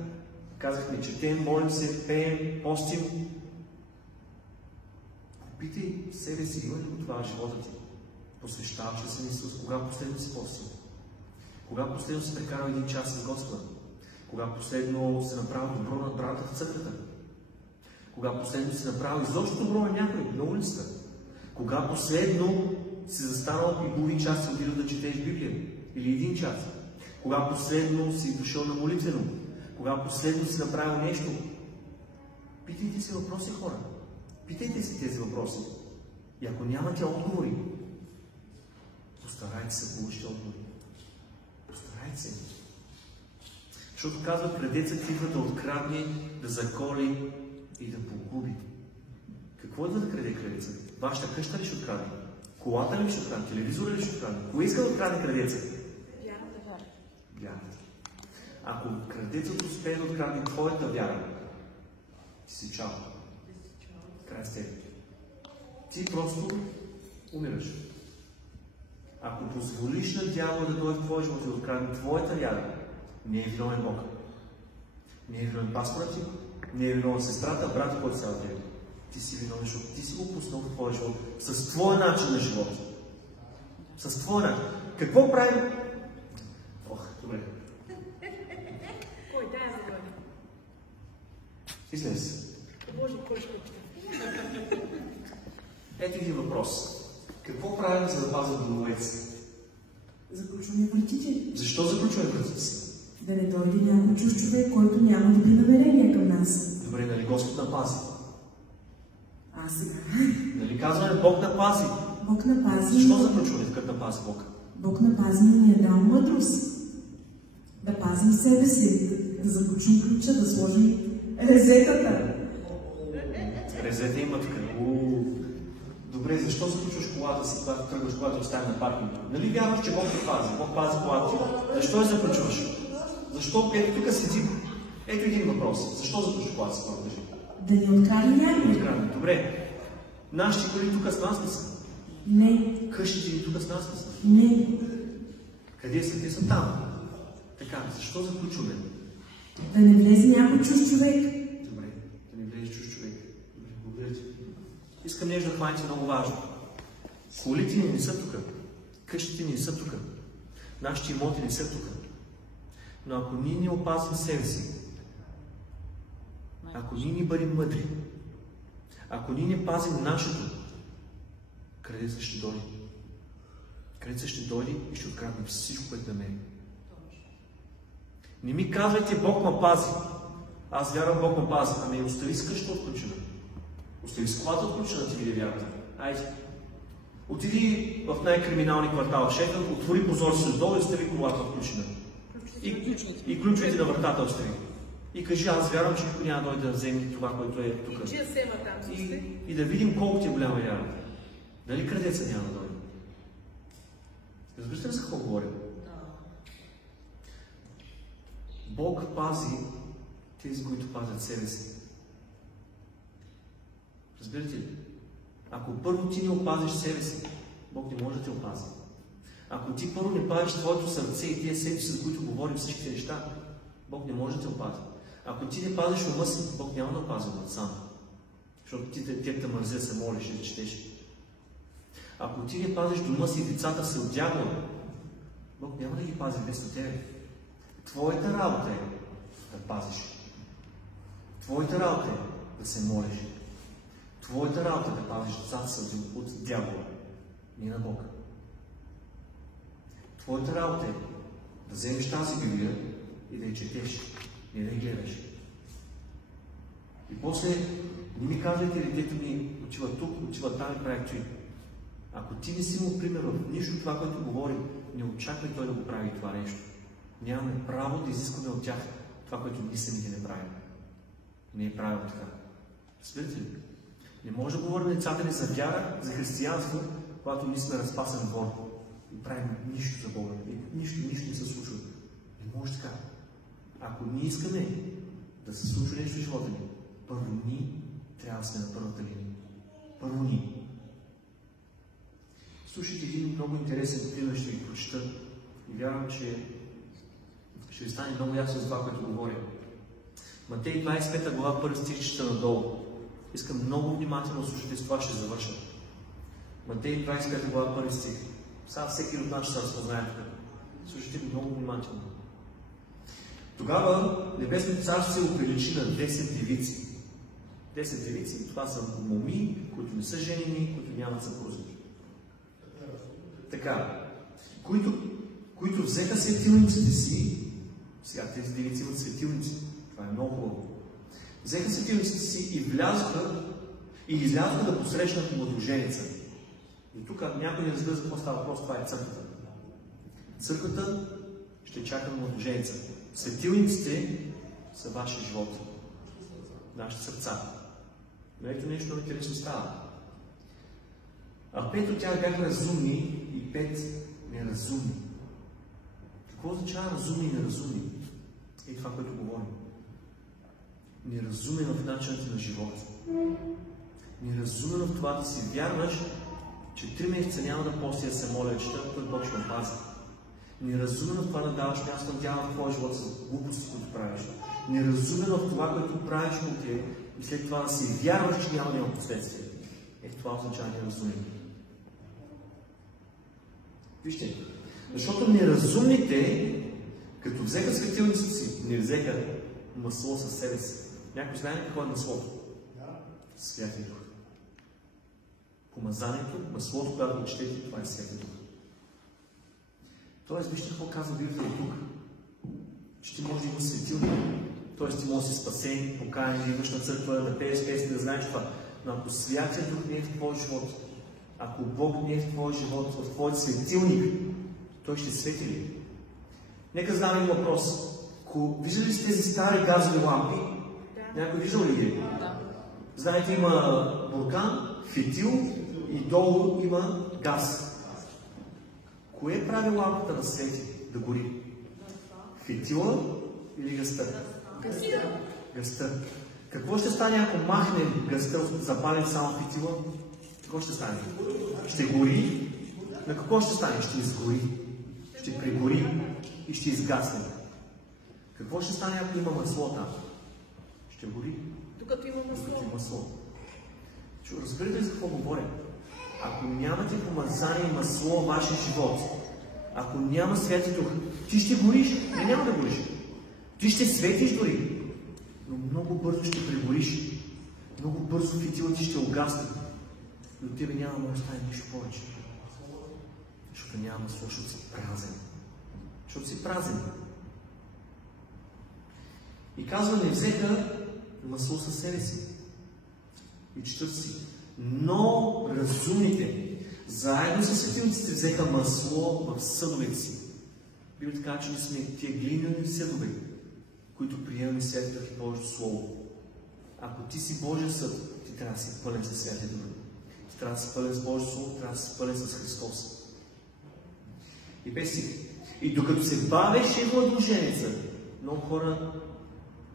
казахме, четем, молим се, пеем, постим. Попитай себе си, има ли го това в живота ти? Посвещаваш ли се на Исус? Кога последно си постил? Кога последно си прекарал 1 час с Господа? Кога последно си направил добро на брата в църквата? Кога последно си направил изобщо добро на някой на улицата? Кога последно си застанал и половин час си отидал да четеш Библия? Или 1 час? Кога последно си дошъл на молитвено? Кога последно си направил нещо? Питайте си въпроси, хора. Питайте си тези въпроси. И ако нямате отговори, постарайте се да получите отговори. Постарайте се. Защото казва, крадецът идва да открадне, да заколи и да погуби. Какво идва да краде крадецът? Вашата къща ли ще открадне? Колата ли ще открадне? Телевизора ли ще открадне? Кое иска да открадне крадецът? Вярата. Ако крадецът успее да открадне твоята вяра, ти си чао. Край с теб. Ти просто умираш. Ако позволиш на дявола да дойде в твоя живот и да открадне твоята вяра, не е виновен Бог. Не е виновен пастора ти, не е виновен сестрата, брата, който са тебе. Ти си виновен, защото ти си го пуснал в твоя живот. С твоя начин на живот. С твоя начин. Какво правим? Ох, добре. Кой, дай да бъде. Излез. Боже, кой ще пита? Ето един въпрос. Какво правим, за да пазим домовете си? Заключваме вратите. Защо заключваме вратите си? Да не дойде някой чуж човек, който няма добри намерения към нас. Добре, нали Господ напази? А сега? Нали казваме Бог напази? Бог напази. Защо заключваме, като напази Бог? Бог напази, но ни е дал мъдрост. Да пазим себе си, да заключим ключа, да сложим резетата. Резета има тук. Добре, защо заключваш колата си, когато тръгваш, когато остави на паркинг? Нали вярваш, че Бог те пази? Бог пази колата ти. Защо я заключваш? Защо? Ето тук седи. Ето един въпрос. Защо заключваш колата си, когато държи? Да ни открадне някой. Добре. Нашите коли тук с нас ли са? Не. Къщите ни тук с нас ли са? Не. Къде са? Те са там. Така, защо заключваме? Да не влезе някой чуж човек. Добре, да не влезе чуж човек. Добре, благодаря ти. Искам нещо да хваните много важно. Колите ни не са тук. Къщите ни не са тук. Нашите имоти не са тук. Но ако ние не опазим себе си, ако ние не бъдем мъдри, ако ние не пазим нашето, крадецът ще дойде. Крадецът ще дойде и ще открадне всичко, което намери. Не ми казвайте, Бог ме пази. Аз вярвам, Бог ме пази. Ами остави с къща отключена. Остави с колата отключена, ти види вярата. Айде. Отиди в най-криминални квартал в Шеффилд, отвори прозорците отдолу и остави колата отключена. И ключовете на вратата остави. И кажи, аз вярвам, че никой няма да дойде да вземе това, което е тук. И да видим колко ти е голяма вяра. Дали крадеца няма да дойде? Разбирате ли за какво говорим? Бог пази тези, които пазят себе си. Разбирате ли? Ако първо ти не опазиш себе си, Бог не може да те опази. Ако ти първо не пазиш твоето сърце и тия сети, с които говорим всичките неща, Бог не може да те опази. Ако ти не пазиш ума си, Бог няма да опази ума сам. Защото те те мързи да се молиш и да четеш. Ако ти не пазиш дома си и децата си от дявола, Бог няма да ги пази вместо тебе. Твоята работа е да пазиш. Твоята работа е да се молиш. Твоята работа е да пазиш децата си от дявола, не на Бога. Твоята работа е да вземеш тази Библия и да я четеш, не да я гледаш. И после не ми казвайте, детето ми отива тук, отива там и прави той. Ако ти не си му пример в нищо това, което говорим, не очаквай той да го прави това нещо. Нямаме право да изискваме от тях това, което ние самите не правим. Не е правилно така. Разбирате ли? Не може да говорим децата ни за вяра, за християнство, когато ние сме разпасани върху и правим нищо за Бога. И нищо не се случва. Не може така. Ако ние искаме да се случва нещо в живота ни, първо ние трябва да сме на първата линия. Първо ние. Слушайте един много интересен пример, ще ви прочета. И вярвам, че ще ви стане много ясно за това, което говоря. Матей 25 глава, 1 стих, чета надолу. Искам много внимателно да слушате, с това ще завърша. Матей 25 глава, 1 стих. Сега всеки от нас ще се разпознае тук. Слушайте го много внимателно. Тогава Небесното царство се оприличи на 10 девици. 10 девици, това са моми, които не са женени, които нямат съпрузи. Така, които взеха светилниците си, сега тези девици имат светилници, това е много хубаво. Взеха светилниците си и влязоха и излязоха да посрещнат младоженица. И тук някой не разбира за какво става въпрос, това е църквата. Църквата ще чака младоженица. Светилниците са вашия живот, нашите сърца. Но ето нещо много интересно става. А 5 от тях бяха разумни и 5 неразумни. Какво означава разумни и неразумни? Е това, което говорим. Неразумен в начината на живота. Неразумен в това да си вярваш, че 3 месеца няма да постия да се моля, че той Бог ще ме пази. Неразумен в това да даваш място на дявола в твоя живот с глупости, които правиш. Неразумен в това, което правиш утре и след това да си вярваш, че няма да има последствия. Е, това означава неразумен. Вижте, защото неразумните, като взеха светилниците си, не взеха масло със себе си. Някой знае какво е маслото? Святия Дух. Помазанието, маслото, когато го четете, това е Святия Дух. Тоест, вижте какво казва Библията тук. Че ти може да има светилник. Тоест, ти може да си спасен, покаян, да идваш на църква, да пееш песни, да знаеш това. Но ако Святия Дух не е в твой живот, ако Бог не е в твой живот, в твой светилник, той ще свети ли? Нека задам един въпрос. Виждали ли сте тези стари газови лампи? Да. Някой виждал ли ги? Да. Знаете, има буркан, фитил и долу има газ. Кое прави лампата да свети, да гори? Фитила или гъста? Гъста. Какво ще стане, ако махне гъста, запален само фитила? Какво ще стане? Ще гори. На какво ще стане? Ще изгори. Ще прегори и ще изгасне. Какво ще стане, ако има масло там? Ще гори. Докато има масло. Разбирате ли за какво говоря? Ако нямате помазание и масло в вашия живот, ако няма Святи Дух, ти ще гориш, няма да гориш. Ти ще светиш дори, но много бързо ще прегориш. Много бързо фитила ти ще угасне. И от тебе няма да стане нищо повече. Защото няма масло, защото си празен. Защото си празен. И казва, не взеха масло със себе си. И четат си. Но разумните, заедно с светилниците, взеха масло в съдовете си. Били така, че ние сме тия глинени съдове, които приемаме Святия Дух и Божието Слово. Ако ти си Божия съд, ти трябва да си пълен със Святия Дух. Ти трябва да си пълен с Божието Слово, трябва да си пълен с Христос. И без си. И докато се бавеше младоженица, много хора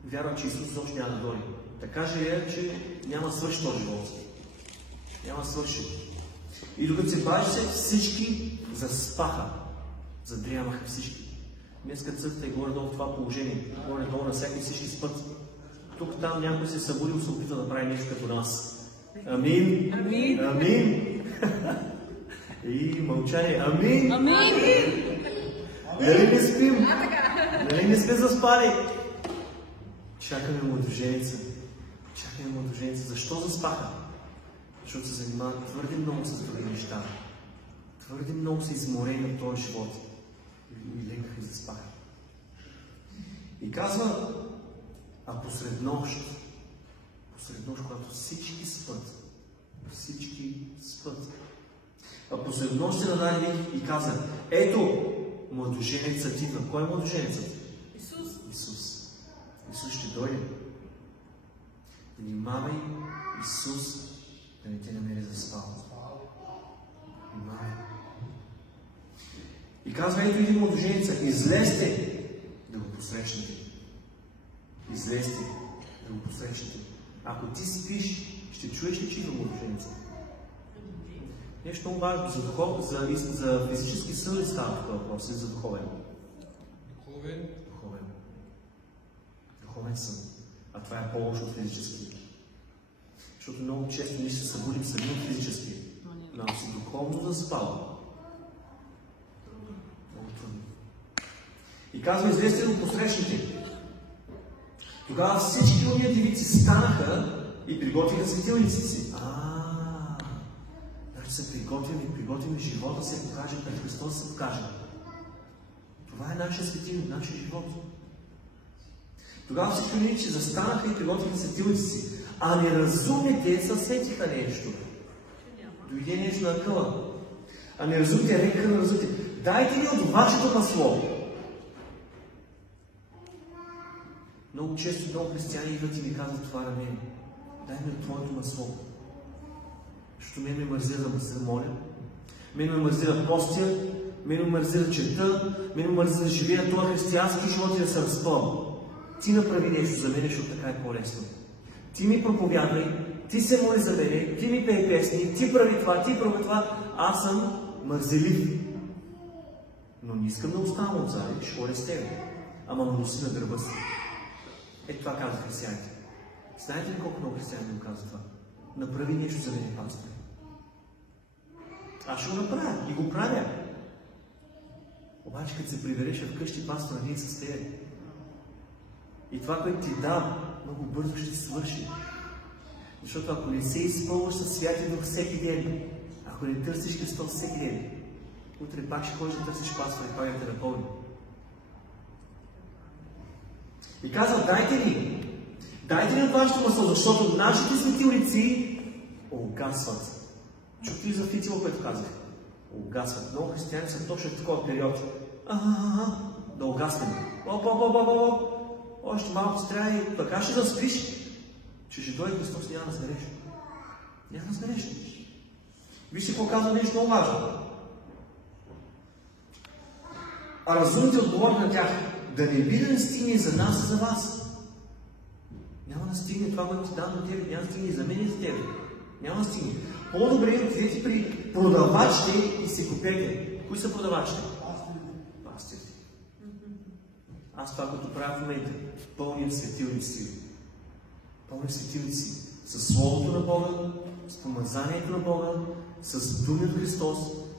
вярват, че Исус още няма да дойде. Така же е, че няма да свърши този живот. Няма да свърши. И докато се бавеше, всички заспаха. Задрямаха всички. Днеска църквата е горе-долу в това положение. Горе-долу на всяки всички спът. Тук-там някой се събудил, се опитва да прави нещо като нас. Амин. Амин. Амин. И мълчание. Амин. Амин. Дали не спим? Дали не сме заспали? Чакаме младоженица. Чакаме младоженица. Защо заспаха? Защото се занимават твърде много с други неща. Твърде много са изморени от този живот. И лекаха и заспаха. И казва, а посред нощ, когато всички спът, а посред нощ се нададе и каза, ето, младоженецът идва. Кой е младоженецът? Исус ще дойде. Внимавай, Исус да не те намери заспал. Внимавай. И казва, ето един младоженеца, излезте да го посрещнете. Излезте да го посрещнете. Ако ти спиш, ще чуеш ли, че идва младоженеца? Нещо много важно за физически сън ли става такова въпрос, или за духовен? Духовен сън. А това е по-лошо от физически. Защото много често ние се събудим сами от физически. Но ако си духовно заспал, много трудно. И казва, излезте да го посрещнете. Тогава всички уния девици станаха и приготвиха светилниците си. Значи се приготвим живота се покаже, пред Христос се покаже. Това е нашия светилник, нашия живот. Тогава всички уния застанаха и приготвиха светилниците си. А неразумните съсетиха нещо. Дойде нещо на къла. А неразумните рекаха на разумните, дайте ни от вашето масло. Много често много християни идват и ми казват това на мен. Дай ми от твоето масло. Защото мен ме мързи да се моля. Мен ме мързи да простя. Мен ме мързи да чета. Мен ме мързи да живея този християнски живот и да се разпълна. Ти направи нещо за мен, защото така е по-лесно. Ти ми проповядвай, ти се моли за мене, ти ми пей песни, ти прави това, ти прави това. Аз съм мързелив. Но не искам да оставам отзади, ще ходя с тебе. Ама носи на гърба си. Ето това казват християните. Знаете ли колко много християни ми казват това? Направи нещо за мен, пастор. Аз ще го направя и го правя. Обаче, като се прибереш вкъщи, пастора, ние с тебе. И това, което ти дам, много бързо ще свърши. Защото ако не се изпълваш със Святия Дух всеки ден, ако не търсиш Христос всеки ден, утре пак ще ходиш да търсиш пастора и пак да те напълни. И казва, дайте ни от вашето масло, защото нашите светилници угасват. Чухте ли за фитила, което казах? Угасват. Много християни са точно в такова период. Да угаснем. Още малко трябва и така ще заспиш, че ще дойде Христос, няма да сгореш. Няма да сгореш. Вижте какво казва нещо много важно. А разумните отговори на тях, да не би да не стигне за нас и за вас. Няма да стигне това, което ти дам на тебе, няма да стигне и за мен и за тебе. Няма да стигне. По-добре отидете при продавачите и си купете. Кои са продавачите? Пастирите. Аз това, като правя в момента, пълня светилници. Пълня светилници със Словото на Бога, с помазанието на Бога, с думи от Христос.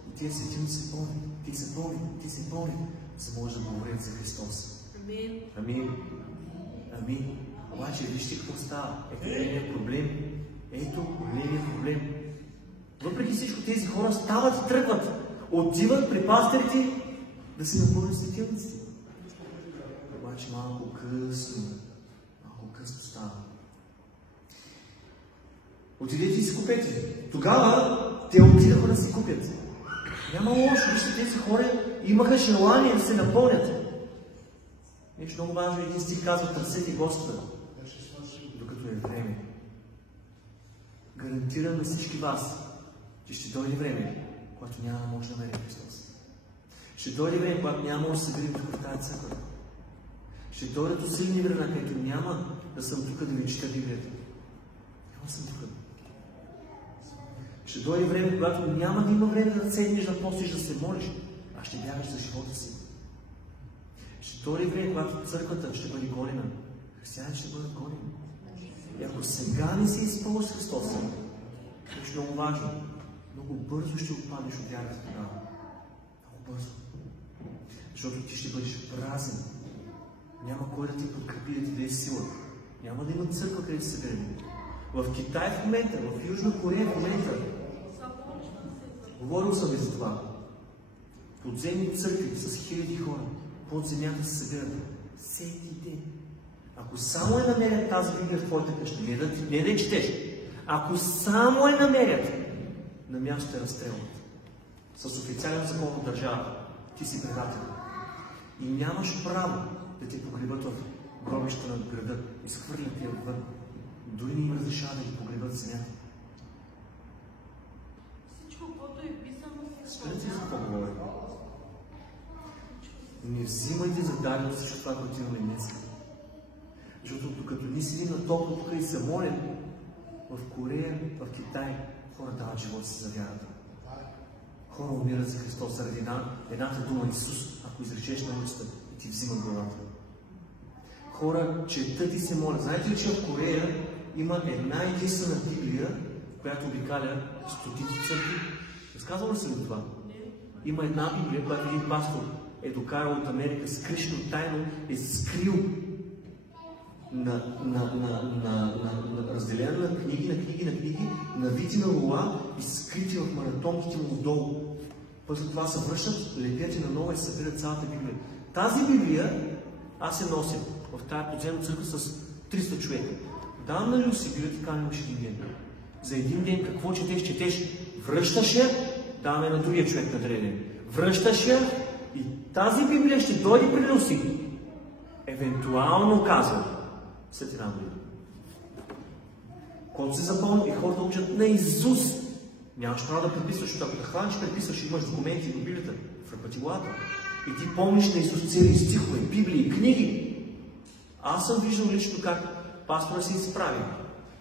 И тези светилници са пълни. Ти са пълни, за може да говорят за Христос. Амин. Обаче, вижте какво става. Ето големия проблем. Въпреки всичко, тези хора стават и тръгват. Отиват при пастирите да си напълнят светилниците. Обаче малко късно става. Отидете и си купете. Тогава те отидаха да си купят. Няма лошо, вижте, тези хора имаха желание да се напълнят. Нещо много важно, един стих казва, търсете Господа, докато е време. Гарантирам на всички вас, че ще дойде време, когато няма да може да намери Христос. Ще дойде време, когато няма да се съберем тук в тази църква. Ще дойдат усилни времена, където няма да съм тук да ви чета Библията. Няма да съм тук. Ще дойде време, когато няма да има време да седнеш да постиш, да се молиш, а ще бягаш за живота си. Ще дойде време, когато църквата ще бъде гонена. Християните ще бъдат гонени. И ако сега не се изпълниш с Христос, нещо много важно, много бързо ще отпаднеш от вярата тогава. Много бързо. Защото ти ще бъдеш празен. Няма кой да ти подкрепи, да ти даде сила. Няма да има църква, където се съберем. В Китай в момента, в Южна Корея в момента, говорил съм ви за това. Подземни църкви с хиляди хора под земята се събират всеки ден. Ако само я намерят тази Библия в твоята къща, не да четеш, ако само я намерят, на място те разстрелват. С официален закон от държавата. Ти си предател. И нямаш право да те погребат в гробища на града. Изхвърлят я вън. Дори не им разрешава да ги погребат в земята. Всичко, което е писано в Спирате за какво говоря? Не взимайте за дадено всичко това, което имаме днес. Защото докато ни седим на топло тук и се молим, в Корея, в Китай, хора дават живота си за вярата. Хора умират за Христос заради едната дума Исус, ако изречеш на улицата и ти взимат главата. Хора четат и се молят. Знаете ли, че в Корея има една единствена Библия, която обикаля стотици църкви? Разказвам ли се ли това? Има една Библия, която един пастор е докарал от Америка, скришно, тайно, е скрил разделено на книги, навити на лула и скрити в маратонките му отдолу. После това се връщат, лепят и наново и събират цялата Библия. Тази Библия аз се нося в тази подземна църква с 300 човека. Давам на Люси Библия, така нямаш един ден. За един ден какво четеш? Връщаш я, даваме на другия човек на другия ден. Връщаш я и тази Библия ще дойде при Люси. Евентуално казва след една година. Който се запомня и хората учат на Исус. Нямаш право да преписваш, защото ако да хванеш, преписваш, имаш документи в Библията, в ръпатилата. И ти помниш на Исус цели стихове, Библии, книги. Аз съм виждал лично как пастора се изправи.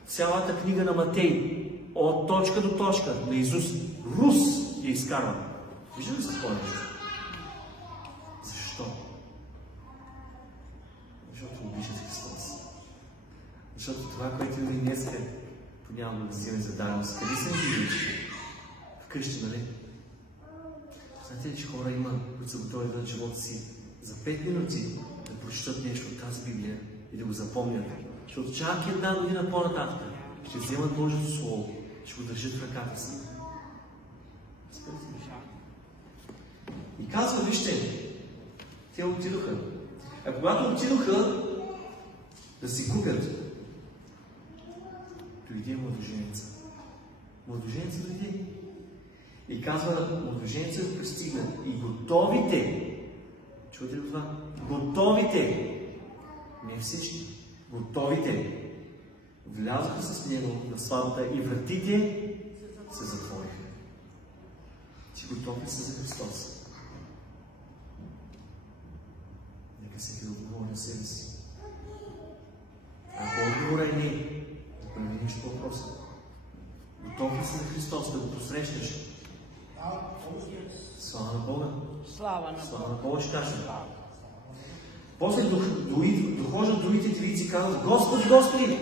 Цялата книга на Матей, от точка до точка, на Исус, Рус я изкарва. Виждам ли се това нещо? Защо? Защото обичат Христос. Защото това, което ви днес е, понякога да вземе за даденост. Къде се виждаш? Вкъщи, нали? Знаете ли, че хора има, които са готови да дадат живота си за 5 минути да прочитат нещо от тази Библия и да го запомнят. Защото чак една година по-нататък ще вземат Божието Слово, ще го държат в ръката си. И казва, вижте, те отидоха. А когато отидоха да си купят, дойде младоженеца. Младоженеца дойде. И казва, младоженеца пристигна. И готовите, чуете ли това? Готовите, не всички, готовите, влязоха с него на сватбата и вратите се затвориха. Ти готов ли си за Христос? Нека всеки да отговори на себе си. Ако отговора е не, да промениш по въпроса. Готов ли си за Христос да го посрещаш? Слава на Бога! Слава на Бога ще кажем. После дохождат другите девици и казват, Господи, Господи!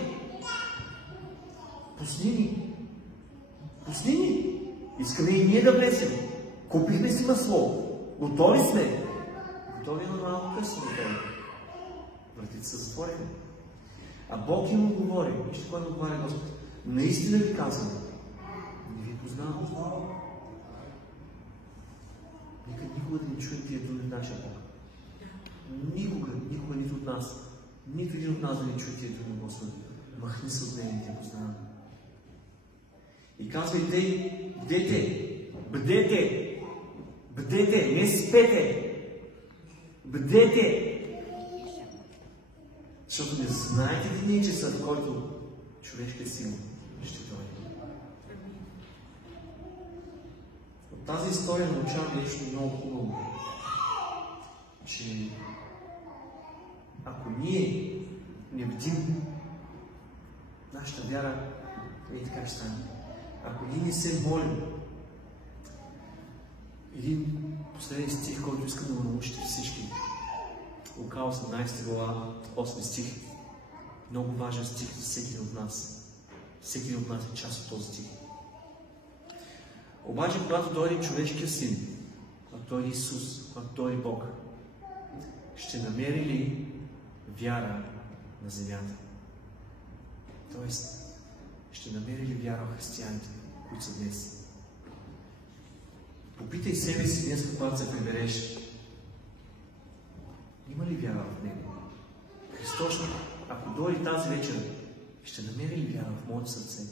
Пусни ни! Пусни ни! Искаме и ние да влезем. Купихме си масло. Готови сме. Готови, но малко късно готови. Вратите се затвориха. А Бог им отговори. Вижте кой отговаря Господ. Наистина ви казвам. Не ви познавам. Нека никога да не чуем тия думи от нашия Бог. Никога, нито от нас. Нито един от нас да не чуе тия думи от Господа. Махни се от мен, не те познавам. И казва и те, бдете, не спете, бдете. Защото не знаете дни и часа, в който човешкият син ще дойде. От тази история научавам нещо много хубаво, че ако ние не бдим, нашата вяра и така ще стане. ако ние не се молим, един последен стих, който искам да го научите всички. Лука 18 глава, 8 стих. Много важен стих за всеки от нас. Всеки от нас е част от този стих. Обаче, когато дойде човешкия син, когато дойде Исус, когато дойде Бог, ще намери ли вяра на земята? Тоест, ще намери ли вяра в християните, които са днес? Попитай себе си днес, когато се прибереш. Има ли вяра в Него? Христос, ако дойде тази вечер, ще намери ли вяра в моето сърце?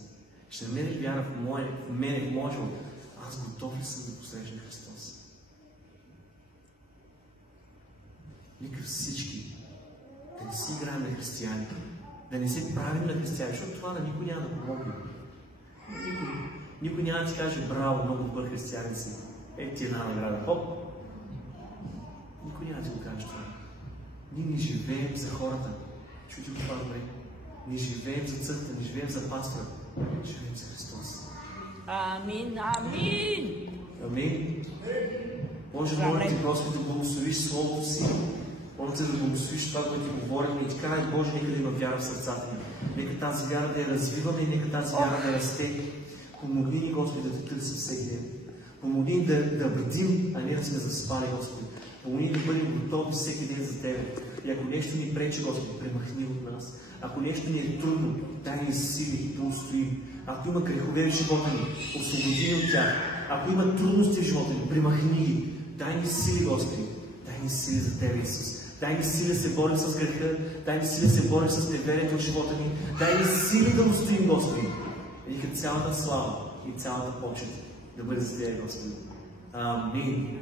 Ще намери ли вяра в мене, в моя живот? Аз готов ли съм да посрещна Христос? Нека всички да не си играем на християни, да не се правим на християни, защото това на никой няма да помогне. Никой няма да ти каже: браво, много добър християнин си. Ето ти една награда. Хоп! Никой няма да ти го каже това. Ние не живеем за хората. Чуйте го това добре. Не живеем за църква, не живеем за пастора. Живеем за Христос. Амин, амин! Амин. Боже, моля ти, Господи, да благословиш Словото си. Моля те да благословиш това, което ти говорим и ти карай, Боже, нека да има вяра в сърцата ни. Нека тази вяра да я развиваме и нека тази вяра да расте. Помогни ни, Господи, да те търсим всеки ден. Помогни ни да бдим, а не да сме заспали, Господи. Помогни да бъдем готови всеки ден за Тебе. И ако нещо ни пречи, Господи, премахни от нас. Ако нещо ни е трудно, дай ни сили да устоим. Ако има грехове в живота ни, освободи ни от тях. Ако има трудности в живота ни, премахни ги. Дай ни сили, Господи. Дай ни сили за Тебе, Исус. Дай ни сили да се борим с греха. Дай ни сили да се борим с неверието в живота ни. Дай ни сили да устоим, Господи. И нека цялата слава и цялата почет да бъде за Тебе, Господи. Амин.